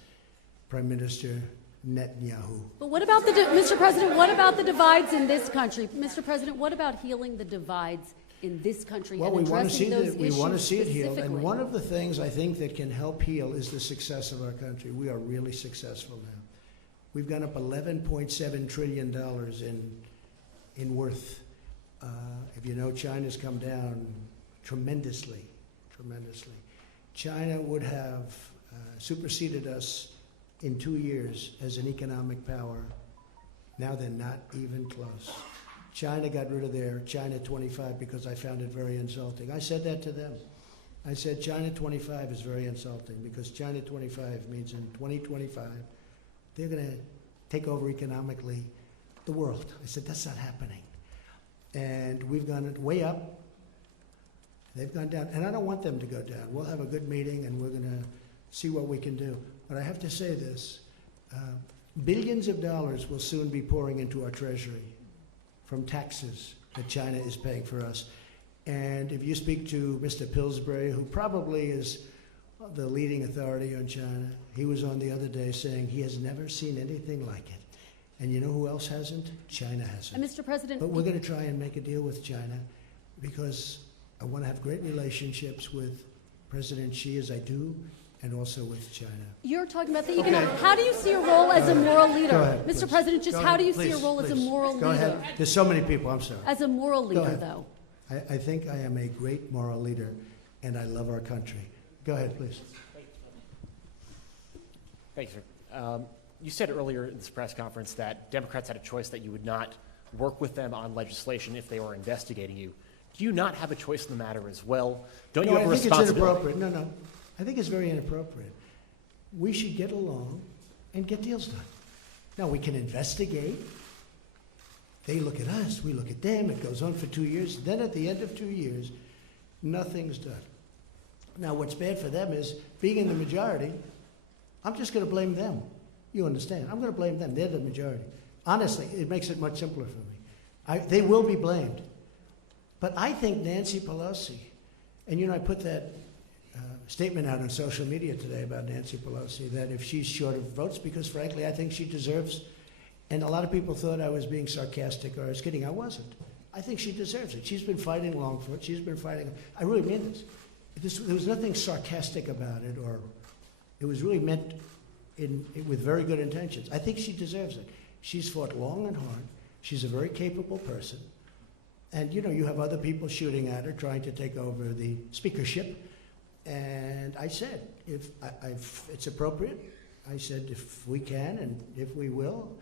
Prime Minister Netanyahu. But what about Mr. President, what about the divides in this country? Mr. President, what about healing the divides in this country Well, and we want to addressing see those that. We want to issues see it healed. specifically. And one of the things I think that can help heal is the success of our country. We are really successful now. We've gone up $11.7 trillion in worth. If you know, China's come down tremendously, tremendously. China would have superseded us in 2 years as an economic power. Now they're not even close. China got rid of their China 25 because I found it very insulting. I said that to them. I said China 25 is very insulting because China 25 means in 2025 they're going to take over economically the world. I said that's not happening. And we've gone way up. They've gone down. And I don't want them to go down. We'll have a good meeting and we're going to see what we can do. But I have to say this. Billions of dollars will soon be pouring into our treasury from taxes that China is paying for us. And if you speak to Mr. Pillsbury, who probably is the leading authority on China, he was on the other day saying he has never seen anything like it. And you know who else hasn't? China hasn't. And Mr. President, But we're going to try and make a deal with China because I want to have great relationships with President Xi, as I do, and also with China. you're talking about the economic. How do you see a role as a moral leader? Go ahead, Mr. please. President, just Go how ahead, do you see a please, role as a please. moral Go leader? ahead. There's so many people, I'm sorry. As a moral Go leader, ahead. though. I think I am a great moral leader, and I love our country. Go ahead, please. Thank you, sir. You said earlier in this press conference that Democrats had a choice that you would not work with them on legislation if they were investigating you. Do you not have a choice in the matter as well? Don't you have a I think responsibility? it's inappropriate. No. I think it's very inappropriate. We should get along and get deals done. Now, we can investigate. They look at us, we look at them. It goes on for 2 years. Then at the end of 2 years, nothing's done. Now, what's bad for them is, being in the majority, I'm just going to blame them. You understand? I'm going to blame them. They're the majority. Honestly, it makes it much simpler for me. They will be blamed. But I think Nancy Pelosi, and I put that statement out on social media today about Nancy Pelosi, that if she's short of votes, because frankly, I think she deserves, and a lot of people thought I was being sarcastic or I was kidding. I wasn't. I think she deserves it. She's been fighting long for it. She's been fighting. I really mean this. There was nothing sarcastic about it, or it was really meant with very good intentions. I think she deserves it. She's fought long and hard. She's a very capable person. And, you have other people shooting at her, trying to take over the speakership. And I said, if it's appropriate, I said, if we can and if we will,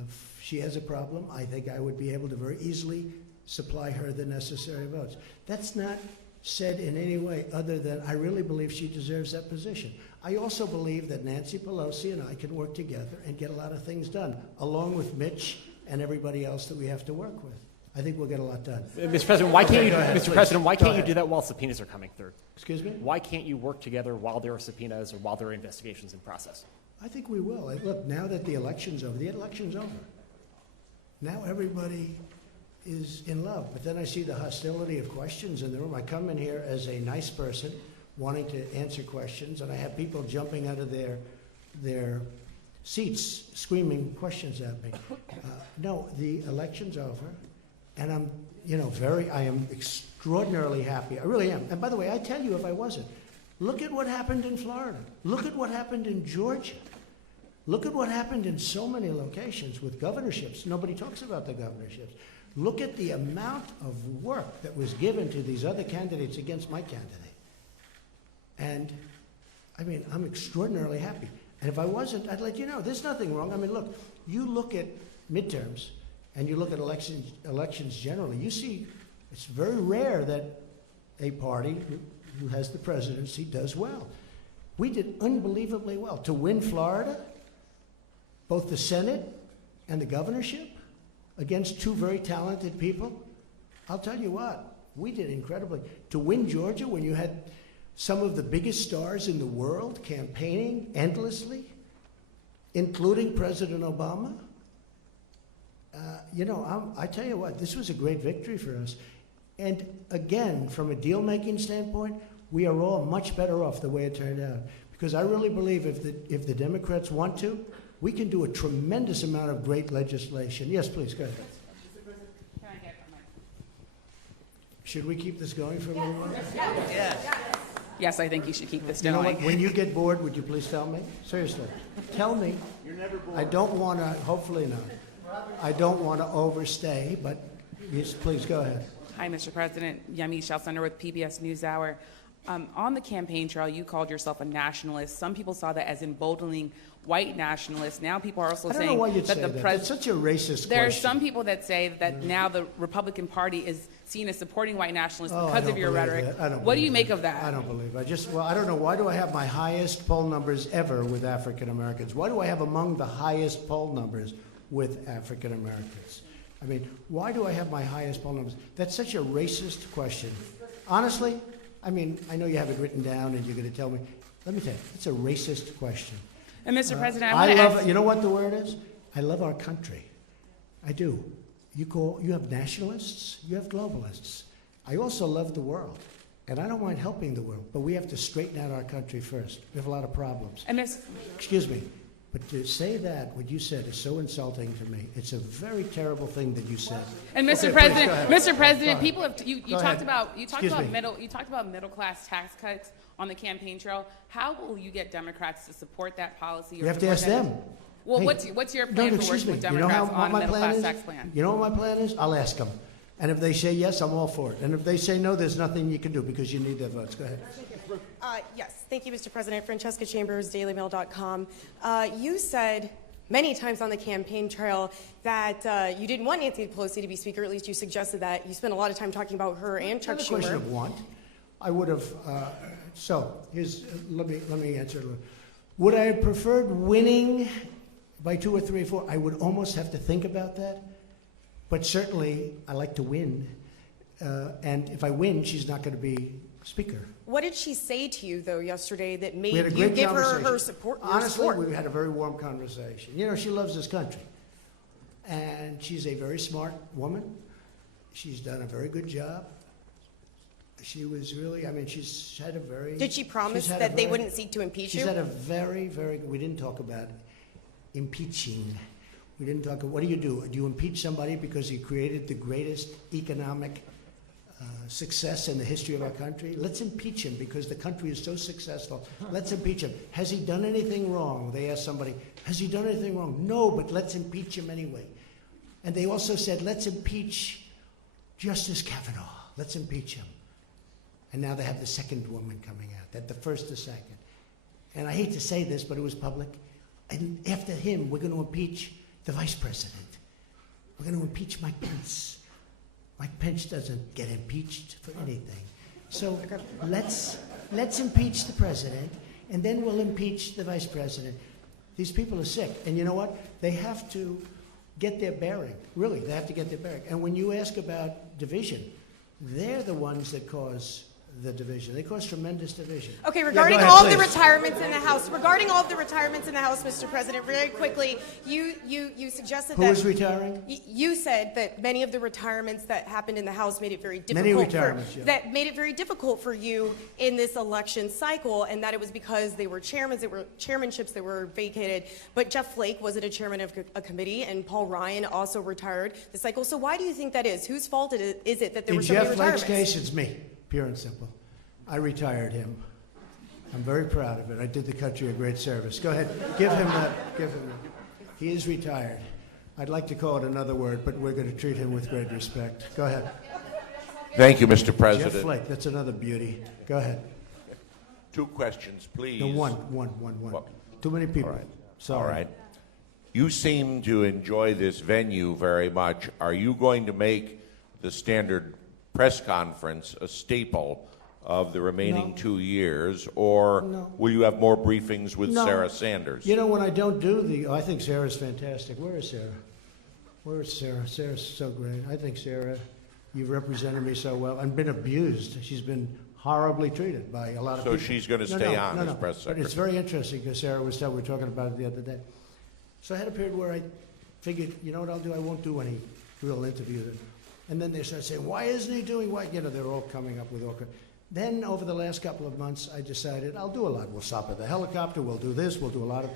if she has a problem, I think I would be able to very easily supply her the necessary votes. That's not said in any way other than I really believe she deserves that position. I also believe that Nancy Pelosi and I can work together and get a lot of things done, along with Mitch and everybody else that we have to work with. I think we'll get a lot done. Mr. President, why can't you? Ahead, Mr. please. President, why Go can't you ahead. do that while subpoenas are coming through? Excuse me? Why can't you work together while there are subpoenas or while there are investigations in process? I think we will. Look, now that the election's over, now everybody is in love. But then I see the hostility of questions in the room. I come in here as a nice person wanting to answer questions, and I have people jumping out of their seats screaming questions at me. No, the election's over, and I'm, I am extraordinarily happy. I really am. And by the way, I tell you, if I wasn't, look at what happened in Florida. Look at what happened in Georgia. Look at what happened in so many locations with governorships. Nobody talks about the governorships. Look at the amount of work that was given to these other candidates against my candidate. And, I'm extraordinarily happy. And if I wasn't, I'd let you know. There's nothing wrong. Look, you look at midterms and you look at elections generally, you see it's very rare that a party who has the presidency does well. We did unbelievably well. To win Florida, both the Senate and the governorship, against two very talented people, I'll tell you what, we did incredibly. To win Georgia when you had some of the biggest stars in the world campaigning endlessly, including President Obama, I tell you what, this was a great victory for us. And again, from a deal-making standpoint, we are all much better off the way it turned out. Because I really believe if the Democrats want to, we can do a tremendous amount of great legislation. Yes, please, go ahead. Should we keep this going for a little while? Yes, I think you should keep this You know going. what? When you get bored, would you please tell me? Seriously. Tell me. You're never bored. I don't want to, hopefully not. I don't want to overstay, but yes, please go ahead. Hi, Mr. President. Yami Shelcenter with PBS NewsHour. On the campaign trail, you called yourself a nationalist. Some people saw that as emboldening white nationalists. Now people are also I don't know saying why you'd that say the that. president. That's such a racist There are question. some people that say that now the Republican Party is seen as supporting white nationalists Oh, I because don't of your believe rhetoric. that. I don't What do you believe make of that? I don't believe. I don't know. Why do I have my highest poll numbers ever with African Americans? Why do I have among the highest poll numbers with African Americans? I mean, why do I have my highest poll numbers? That's such a racist question. Honestly, I mean, I know you have it written down and you're going to tell me. Let me tell you, it's a racist question. And Mr. President, I want to love. ask. You know what the word is? I love our country. I do. You have nationalists. You have globalists. I also love the world, and I don't mind helping the world. But we have to straighten out our country first. We have a lot of problems. And Ms. Excuse me, but to say that what you said is so insulting to me. It's a very terrible thing that you said. And Mr. Okay, President, please, go ahead. Mr. Go President, ahead. people have you Go talked ahead. about Excuse me. middle class tax cuts on the campaign trail. How will you get Democrats to support that policy? You have to ask them. Well, Hey, what's your no, plan for excuse working with me. You know Democrats how on a my middle plan class is? tax plan? You know what my plan is? I'll ask them. And if they say yes, I'm all for it. And if they say no, there's nothing you can do because you need their votes. Go ahead. Yes, thank you, Mr. President. Francesca Chambers, DailyMail.com. You said many times on the campaign trail that you didn't want Nancy Pelosi to be Speaker. At least you suggested that. You spent a lot of time talking about her and Chuck It's not a question Schumer. of want. I would have. So here's let me answer a little. Would I have preferred winning by 2 or 3 or 4? I would almost have to think about that. But certainly, I like to win. And if I win, she's not going to be Speaker. What did she say to you, though, yesterday that made We had a you great give her conversation. her support? your Honestly, support? we had a very warm conversation. You know, she loves this country. And she's a very smart woman. She's done a very good job. She was really, I mean, she's had a very... Did she promise she's had that a they very- wouldn't seek to impeach She's you? had a very, very, we didn't talk about impeaching. We didn't talk, what do? Do you impeach somebody because he created the greatest economic success in the history of our country? Let's impeach him because the country is so successful. Let's impeach him. Has he done anything wrong? They asked somebody, has he done anything wrong? No, but let's impeach him anyway. And they also said, let's impeach Justice Kavanaugh. Let's impeach him. And now they have the second woman coming out, that the first, the second. And I hate to say this, but it was public. And after him, we're going to impeach the vice president. We're going to impeach Mike Pence. Mike Pence doesn't get impeached for anything. So let's impeach the president, and then we'll impeach the vice president. These people are sick. And you know what? They have to get their bearing. Really, they have to get their bearing. And when you ask about division, they're the ones that cause the division. They cause tremendous division. Okay, Yeah, regarding go ahead, all of the please. retirements in the House, Mr. President, very quickly, you suggested Who that is retiring? You said that many of the retirements that happened in the House made it very difficult. Many retirements, yeah. That made it very difficult for you in this election cycle, and that it was because they were chairmanships that were vacated. But Jeff Flake wasn't a chairman of a committee, and Paul Ryan also retired the cycle. So why do you think that is? Whose fault is it that there In were so many Jeff retirements? Flake's case, it's me, pure and simple. I retired him. I'm very proud of it. I did the country a great service. Go ahead, give him that. Give him that. He is retired. I'd like to call it another word, but we're going to treat him with great respect. Go ahead. Thank you, Mr. President. Jeff Flake, that's another beauty. Go ahead. 2 questions, please. No, one. Too many people. All right. Sorry. All right. You seem to enjoy this venue very much. Are you going to make the standard press conference a staple of the remaining No. 2 years, or No. will you have more briefings with No. Sarah Sanders? You know, when I don't do I think Sarah's fantastic. Where is Sarah? Where is Sarah? Sarah's so great. I think Sarah, you've represented me so well and been abused. She's been horribly treated by a lot of So people. she's gonna stay on as press But it's very interesting because Sarah we were talking about it the other day. So I had a period where I figured, you know what I'll do? I won't do any real interviews. And then they started saying, why isn't he doing what? You know, they're all coming up with all kinds. Then over the last couple of months, I decided I'll do a lot. We'll stop at the helicopter. We'll do this. We'll do a lot of.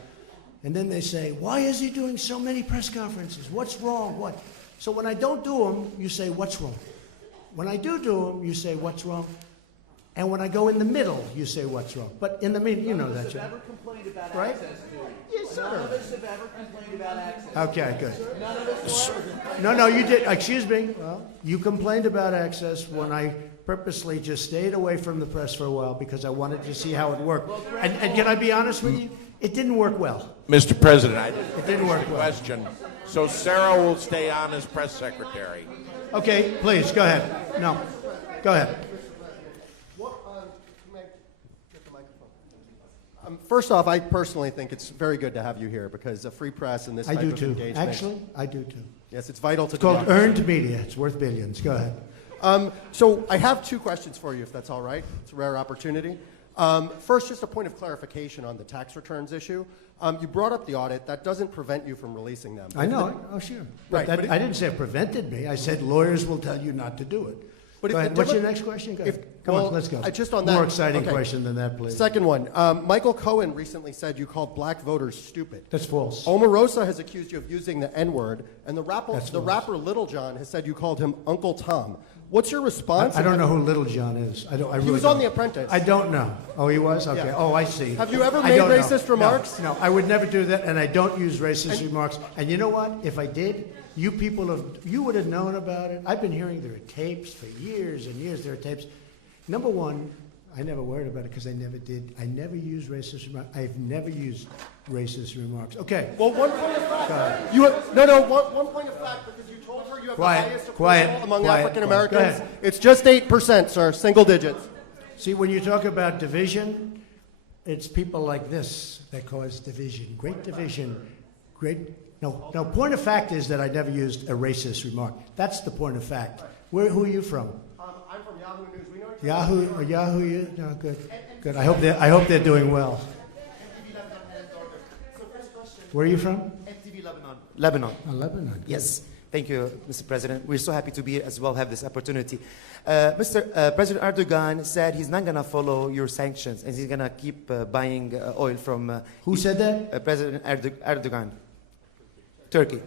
And then they say, why is he doing so many press conferences? What's wrong? What? So when I don't do them, you say, what's wrong? When I do them, you say, what's wrong? And when I go in the middle, you say, what's wrong? But in the middle, you know that. None of us have ever complained about Right? access to it. Yes, None sir. of us have ever complained about access. Okay, good. None of us will. No, you did. Excuse me. Well, you complained about access when I purposely just stayed away from the press for a while because I wanted to see how it worked. And can I be honest with you? It didn't work well. Mr. President, I It didn't work well. question. So Sarah will stay on as press secretary. Okay, please, go ahead. No, go ahead. First off, I personally think it's very good to have you here because a free press and this I type do of too. engagement. Actually, I do too. Yes, it's vital to It's called democracy. earned media. It's worth billions. Go ahead. So I have two questions for you, if that's all right. It's a rare opportunity. First, just a point of clarification on the tax returns issue. You brought up the audit. That doesn't prevent you from releasing them. I know. Oh, sure. Right, But but I didn't say it prevented me. I said lawyers will tell you not to do it. But Go if ahead. the What's your demo- next question? Go if- ahead. Come well, on, let's go. just on that. More exciting Okay. question than that, please. Second one. Michael Cohen recently said you called black voters stupid. That's false. Omarosa has accused you of using the N-word, and the That's false. rapper Little John has said you called him Uncle Tom. What's your response? I don't know who Little John is. I He really was don't. on The Apprentice. I don't know. Oh, he was? Okay. Yeah. Oh, I see. Have you ever I made don't know. racist remarks? No, I would never do that, and I don't use racist remarks. And you know what? If I did, you would have known about it. I've been hearing there are tapes for years and years. There are tapes. Number one, I never worried about it because I never did. I never used racist remarks. I've never used racist remarks. Okay. Well, one point of fact. Go ahead. One point of fact, because you told her you have Quiet, the highest approval quiet, among quiet, African quiet. Americans. Go ahead. It's just 8%, sir, single digits. See, when you talk about division, it's people like this that cause division. Great division. No, point of fact is that I never used a racist remark. That's the point of fact. Who are you from? I'm from Yahoo News. We know Yahoo, no, good. Good. I hope they're doing well. Where are you from? FTV Lebanon. Oh, Lebanon. Yes. Thank you, Mr. President. We're so happy to be here as well, have this opportunity. President Erdogan said he's not going to follow your sanctions and he's going to keep buying oil from... Who said that? President Erdogan. Turkey.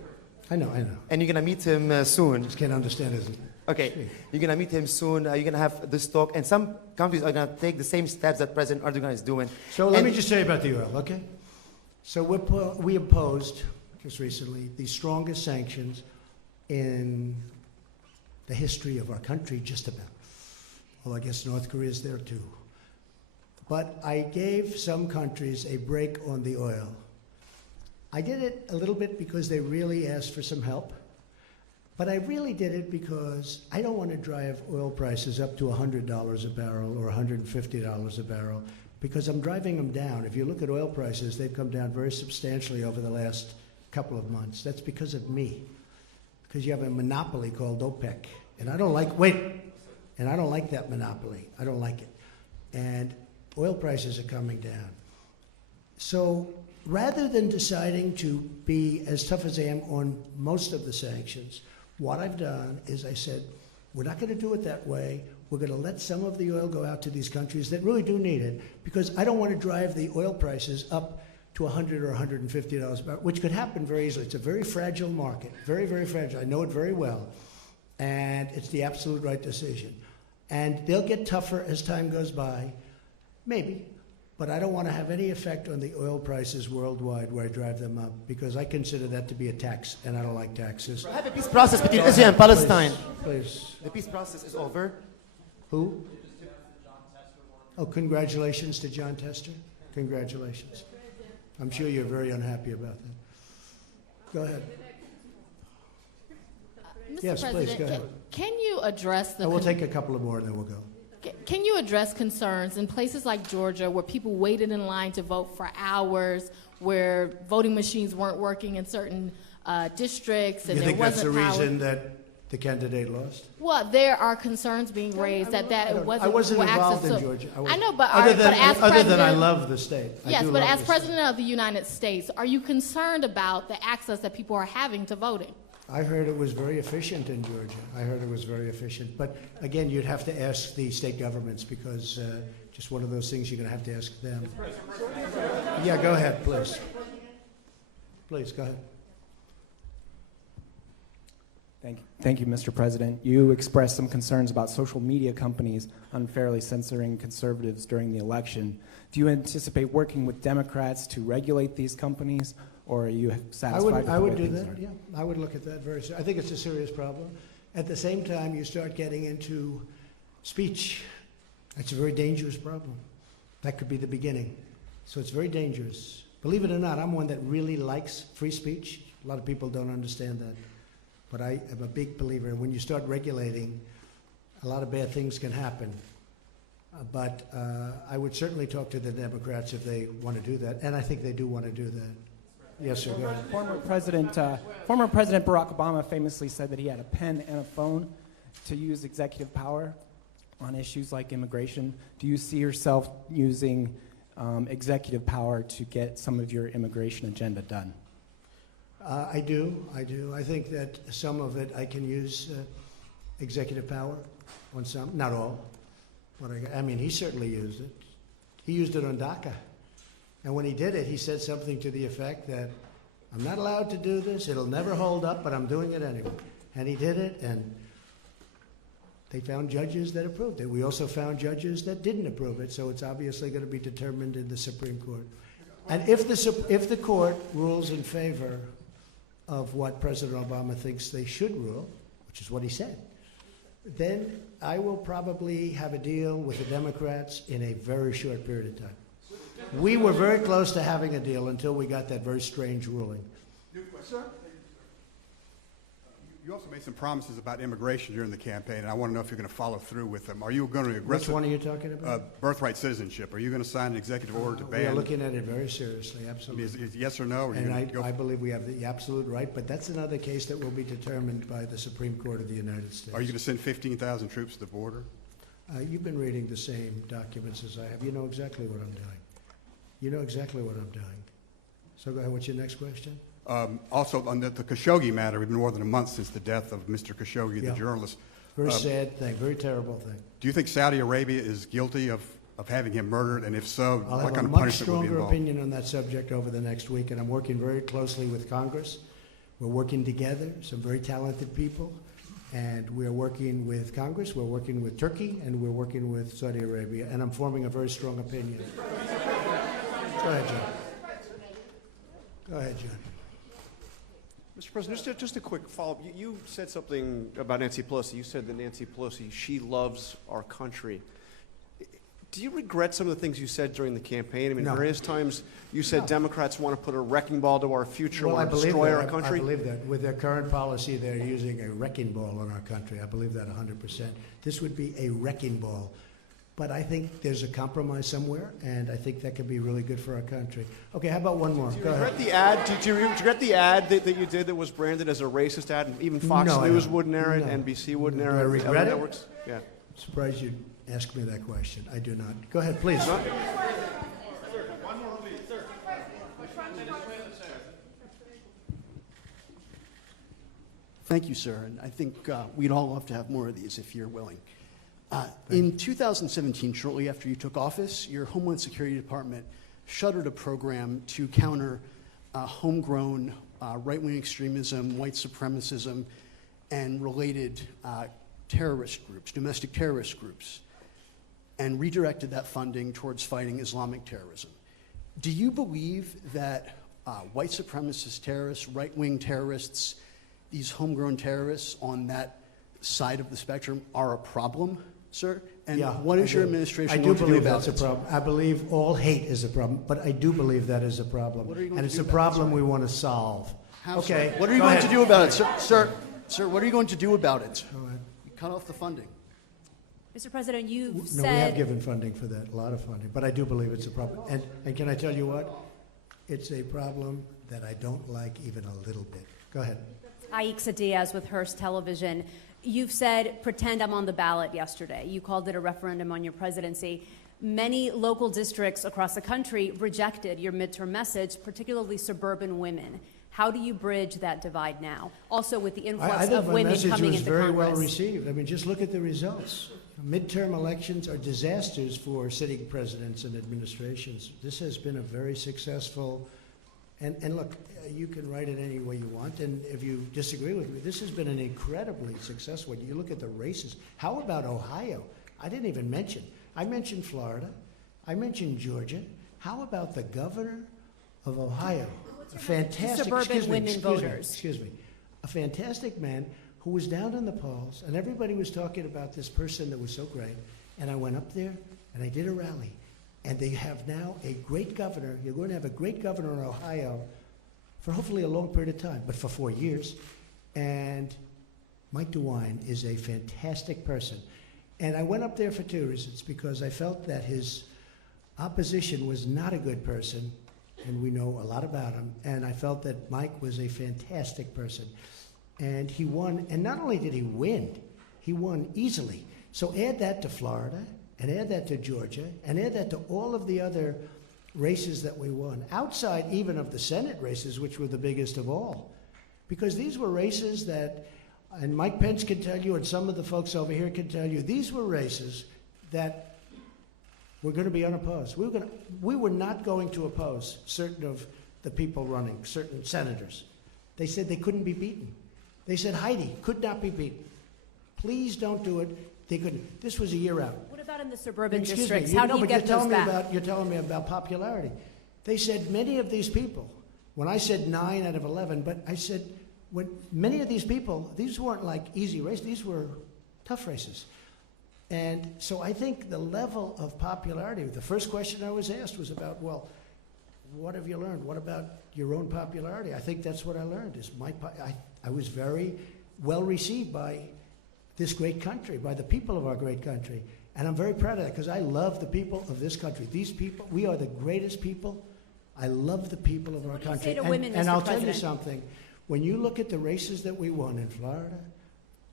I know. And you're going to meet him soon. Just can't understand his... Okay. You're going to meet him soon. You're going to have this talk. And some countries are going to take the same steps that President Erdogan is doing. So let me just tell you about the oil, okay? So we imposed, just recently, the strongest sanctions in the history of our country, just about. Well, I guess North Korea is there too. But I gave some countries a break on the oil. I did it a little bit because they really asked for some help. But I really did it because I don't want to drive oil prices up to $100 a barrel or $150 a barrel, because I'm driving them down. If you look at oil prices, they've come down very substantially over the last couple of months. That's because of me. Because you have a monopoly called OPEC. And I don't like that monopoly. I don't like it. And oil prices are coming down. So rather than deciding to be as tough as I am on most of the sanctions, what I've done is I said, we're not going to do it that way. We're going to let some of the oil go out to these countries that really do need it, because I don't want to drive the oil prices up to $100 or $150 a barrel, which could happen very easily. It's a very fragile market, very, very fragile. I know it very well. And it's the absolute right decision. And they'll get tougher as time goes by, maybe. But I don't want to have any effect on the oil prices worldwide where I drive them up, because I consider that to be a tax, and I don't like taxes. We have a peace process between Israel and Palestine. Please. The peace process is over. Who? Oh, congratulations to John Tester. Congratulations. I'm sure you're very unhappy about that. Go ahead. Mr. Yes, President, please, go ahead. Can you address the... We'll take a couple of more and then we'll go. Can you address concerns in places like Georgia where people waited in line to vote for hours, where voting machines weren't working in certain districts, and You there think that's the wasn't power? reason that the candidate lost? Well, there are concerns being raised that it wasn't. I wasn't equal involved access in to- Georgia. I know, but other but than, as other than I president- love the state. I Yes, do but love as the president of the United States, are you concerned about the access that people are having to voting? I heard it was very efficient in Georgia. I heard it was very efficient. But again, you'd have to ask the state governments, because just one of those things you're going to have to ask them. Yeah, go ahead, please. Please, go ahead. Thank you, Mr. President. You expressed some concerns about social media companies unfairly censoring conservatives during the election. Do you anticipate working with Democrats to regulate these companies, or are you satisfied with the I would way do things that, are? yeah. I would look at that very seriously. I think it's a serious problem. At the same time, you start getting into speech. That's a very dangerous problem. That could be the beginning. So it's very dangerous. Believe it or not, I'm one that really likes free speech. A lot of people don't understand that. But I am a big believer. When you start regulating, a lot of bad things can happen. But I would certainly talk to the Democrats if they want to do that. And I think they do want to do that. Yes, sir. Go ahead. Former President Barack Obama famously said that he had a pen and a phone to use executive power on issues like immigration. Do you see yourself using executive power to get some of your immigration agenda done? I do. I think that some of it I can use executive power on some, not all. But I mean, he certainly used it. He used it on DACA. And when he did it, he said something to the effect that, I'm not allowed to do this, it'll never hold up, but I'm doing it anyway. And he did it, and they found judges that approved it. We also found judges that didn't approve it, so it's obviously going to be determined in the Supreme Court. And if the court rules in favor of what President Obama thinks they should rule, which is what he said, then I will probably have a deal with the Democrats in a very short period of time. We were very close to having a deal until we got that very strange ruling. Sir? You also made some promises about immigration during the campaign, and I want to know if you're going to follow through with them. Are you going to Which one are you talking about? Birthright citizenship. Are you going to sign an executive order to ban? We are looking at it very seriously, absolutely. Is yes or no? Or and I believe we have the absolute right, but that's another case that will be determined by the Supreme Court of the United States. Are you going to send 15,000 troops to the border? You've been reading the same documents as I have. You know exactly what I'm doing. You know exactly what I'm doing. So go ahead. What's your next question? Also, on the Khashoggi matter, we've been more than a month since the death of Mr. Khashoggi, Yeah. the journalist. Very sad thing, very terrible thing. Do you think Saudi Arabia is guilty of having him murdered? And if so, I'll what have kind a of much punishment will be stronger involved? opinion on that subject over the next week, and I'm working very closely with Congress. We're working together, some very talented people, and we're working with Congress, we're working with Turkey, and we're working with Saudi Arabia, and I'm forming a very strong opinion. Go ahead, John. Go ahead, John. Mr. President, just a quick follow-up. You said something about Nancy Pelosi. You said that Nancy Pelosi, she loves our country. Do you regret some of the things you said during the campaign? I mean, No. various times you said Democrats want to put a wrecking ball to our future, Well, I want to believe destroy that. our country. I believe that. With their current policy, they're using a wrecking ball on our country. I believe that 100%. This would be a wrecking ball. But I think there's a compromise somewhere, and I think that could be really good for our country. Okay, how about one more? Do you Go regret ahead. the ad? Did you regret the ad that you did that was branded as a racist ad? And even Fox No, I News don't. wouldn't air it, No. NBC wouldn't Do air I it. regret other it? networks? Yeah. Surprised you'd ask me that question. I do not. Go ahead, please. Thank you, sir. And I think we'd all love to have more of these if you're willing. In 2017, shortly after you took office, your Homeland Security Department shuttered a program to counter homegrown right-wing extremism, white supremacism, and related terrorist groups, domestic terrorist groups, and redirected that funding towards fighting Islamic terrorism. Do you believe that white supremacist terrorists, right-wing terrorists, these homegrown terrorists on that side of the spectrum are a problem, sir? And Yeah, what is I your do. administration I do going to do believe about that's a it? problem. I believe all hate is a problem, but I do believe that is a problem. What are you going And to it's do a about it, problem sir? we want to solve. How, Okay. sir? What are you go going ahead. to do about it, sir? Sir, what are you going to do about it? You cut off the funding. Mr. President, you've No, said... we have given funding for that, a lot of funding, but I do believe it's a problem. And can I tell you what? It's a problem that I don't like even a little bit. Go ahead. Aixa Diaz with Hearst Television. You've said, pretend I'm on the ballot yesterday. You called it a referendum on your presidency. Many local districts across the country rejected your midterm message, particularly suburban women. How do you bridge that divide now? Also with the I influx think of my women message coming was into very Congress. well received. I mean, just look at the results. Midterm elections are disasters for sitting presidents and administrations. This has been a very successful And look, you can write it any way you want, and if you disagree with me, this has been an incredibly successful one. You look at the races. How about Ohio? I didn't even mention. I mentioned Florida. I mentioned Georgia. How about the governor of Ohio? A fantastic, suburban women voters. Excuse me. A fantastic man who was down in the polls, and everybody was talking about this person that was so great. And I went up there, and I did a rally. And they have now a great governor. You're going to have a great governor in Ohio for hopefully a long period of time, but for 4 years. And Mike DeWine is a fantastic person. And I went up there for 2 reasons, because I felt that his opposition was not a good person, and we know a lot about him. And I felt that Mike was a fantastic person. And he won, and not only did he win easily. So add that to Florida, and add that to Georgia, and add that to all of the other races that we won, outside even of the Senate races, which were the biggest of all. Because these were races that, and Mike Pence can tell you, and some of the folks over here can tell you, these were races that were going to be unopposed. We were not going to oppose certain of the people running, certain senators. They said they couldn't be beaten. They said Heidi could not be beaten. Please don't do it. They couldn't. This was a year out. What about in the suburban Excuse districts? me, How do you get those back? You're telling me about popularity. They said many of these people, when I said 9 out of 11, but I said when many of these people, these weren't like easy races, these were tough races. And so I think the level of popularity, the first question I was asked was about, well, what have you learned? What about your own popularity? I think that's what I learned. I was very well received by this great country, by the people of our great country. And I'm very proud of that, because I love the people of this country. These people, we are the greatest people. I love the people of our country. Say to women, and Mr. I'll President. tell you something. When you look at the races that we won in Florida,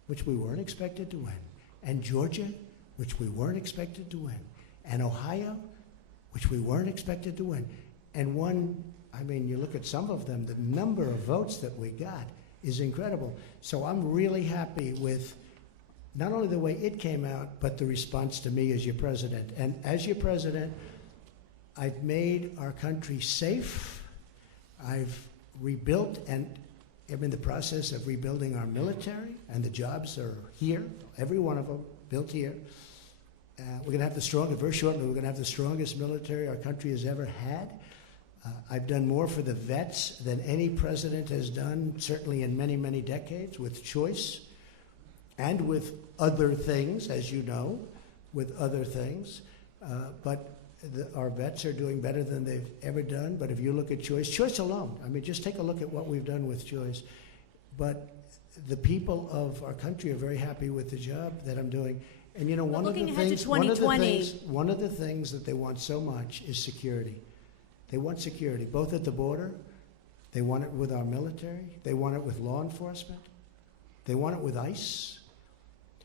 which we weren't expected to win, and Georgia, which we weren't expected to win, and Ohio, which we weren't expected to win, and you look at some of them, the number of votes that we got is incredible. So I'm really happy with not only the way it came out, but the response to me as your president. And as your president, I've made our country safe. I've rebuilt, and I'm in the process of rebuilding our military, and the jobs are here, every one of them built here. We're going to have very shortly, we're going to have the strongest military our country has ever had. I've done more for the vets than any president has done, certainly in many, many decades, with choice and with other things, as you know, with other things. But our vets are doing better than they've ever done. But if you look at choice alone, just take a look at what we've done with choice. But the people of our country are very happy with the job that I'm doing. And one of the things that they want so much is security. They want security, both at the border. They want it with our military. They want it with law enforcement. They want it with ICE.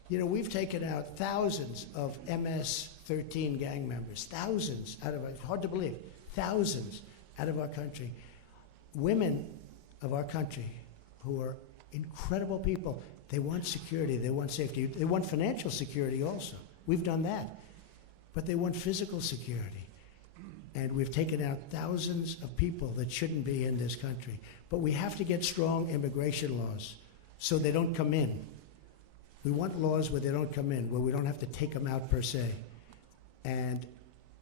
We've taken out thousands of MS-13 gang members, thousands hard to believe, thousands out of our country. Women of our country who are incredible people, they want security, they want safety, they want financial security also. We've done that. But they want physical security. And we've taken out thousands of people that shouldn't be in this country. But we have to get strong immigration laws so they don't come in. We want laws where they don't come in, where we don't have to take them out per se. And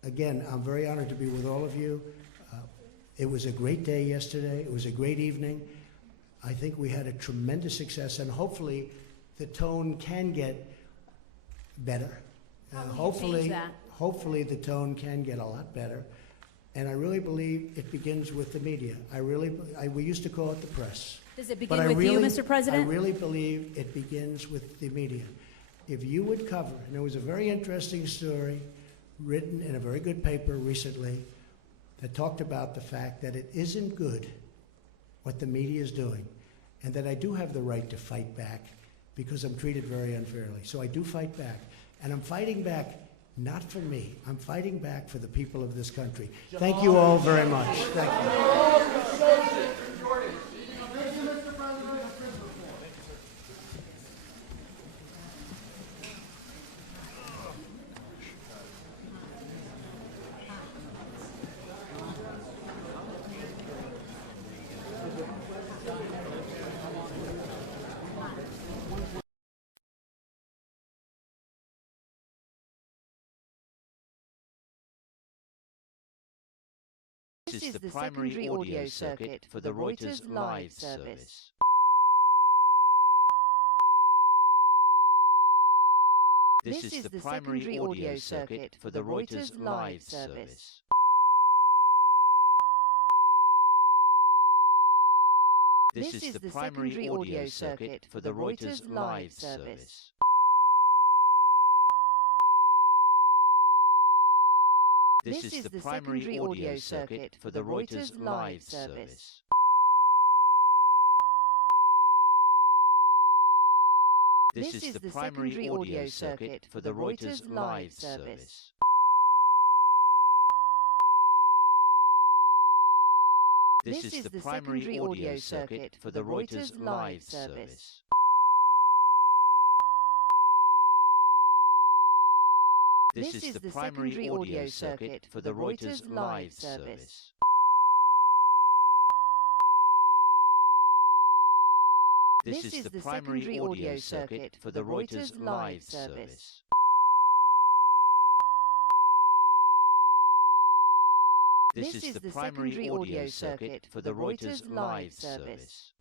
again, I'm very honored to be with all of you. It was a great day yesterday. It was a great evening. I think we had a tremendous success, and hopefully the tone can get better. Hopefully the tone can get a lot better. And I really believe it begins with the media. We used to call it the press. Does it begin with you, Mr. President? I really believe it begins with the media. If you would cover, and there was a very interesting story written in a very good paper recently that talked about the fact that it isn't good what the media is doing, and that I do have the right to fight back because I'm treated very unfairly. So I do fight back. And I'm fighting back not for me. I'm fighting back for the people of this country. Thank you all very much. Thank you. This is the secondary audio circuit for the Reuters live service. This is the primary audio circuit for the Reuters live service. This is the primary audio circuit for the Reuters live service. This is the primary audio circuit for the Reuters live service. This is the primary audio circuit for the Reuters live service. This is the primary audio circuit for the Reuters live service. This is the primary audio circuit for the Reuters live service. This is the primary audio circuit for the Reuters live service. This is the primary audio circuit for the Reuters live service.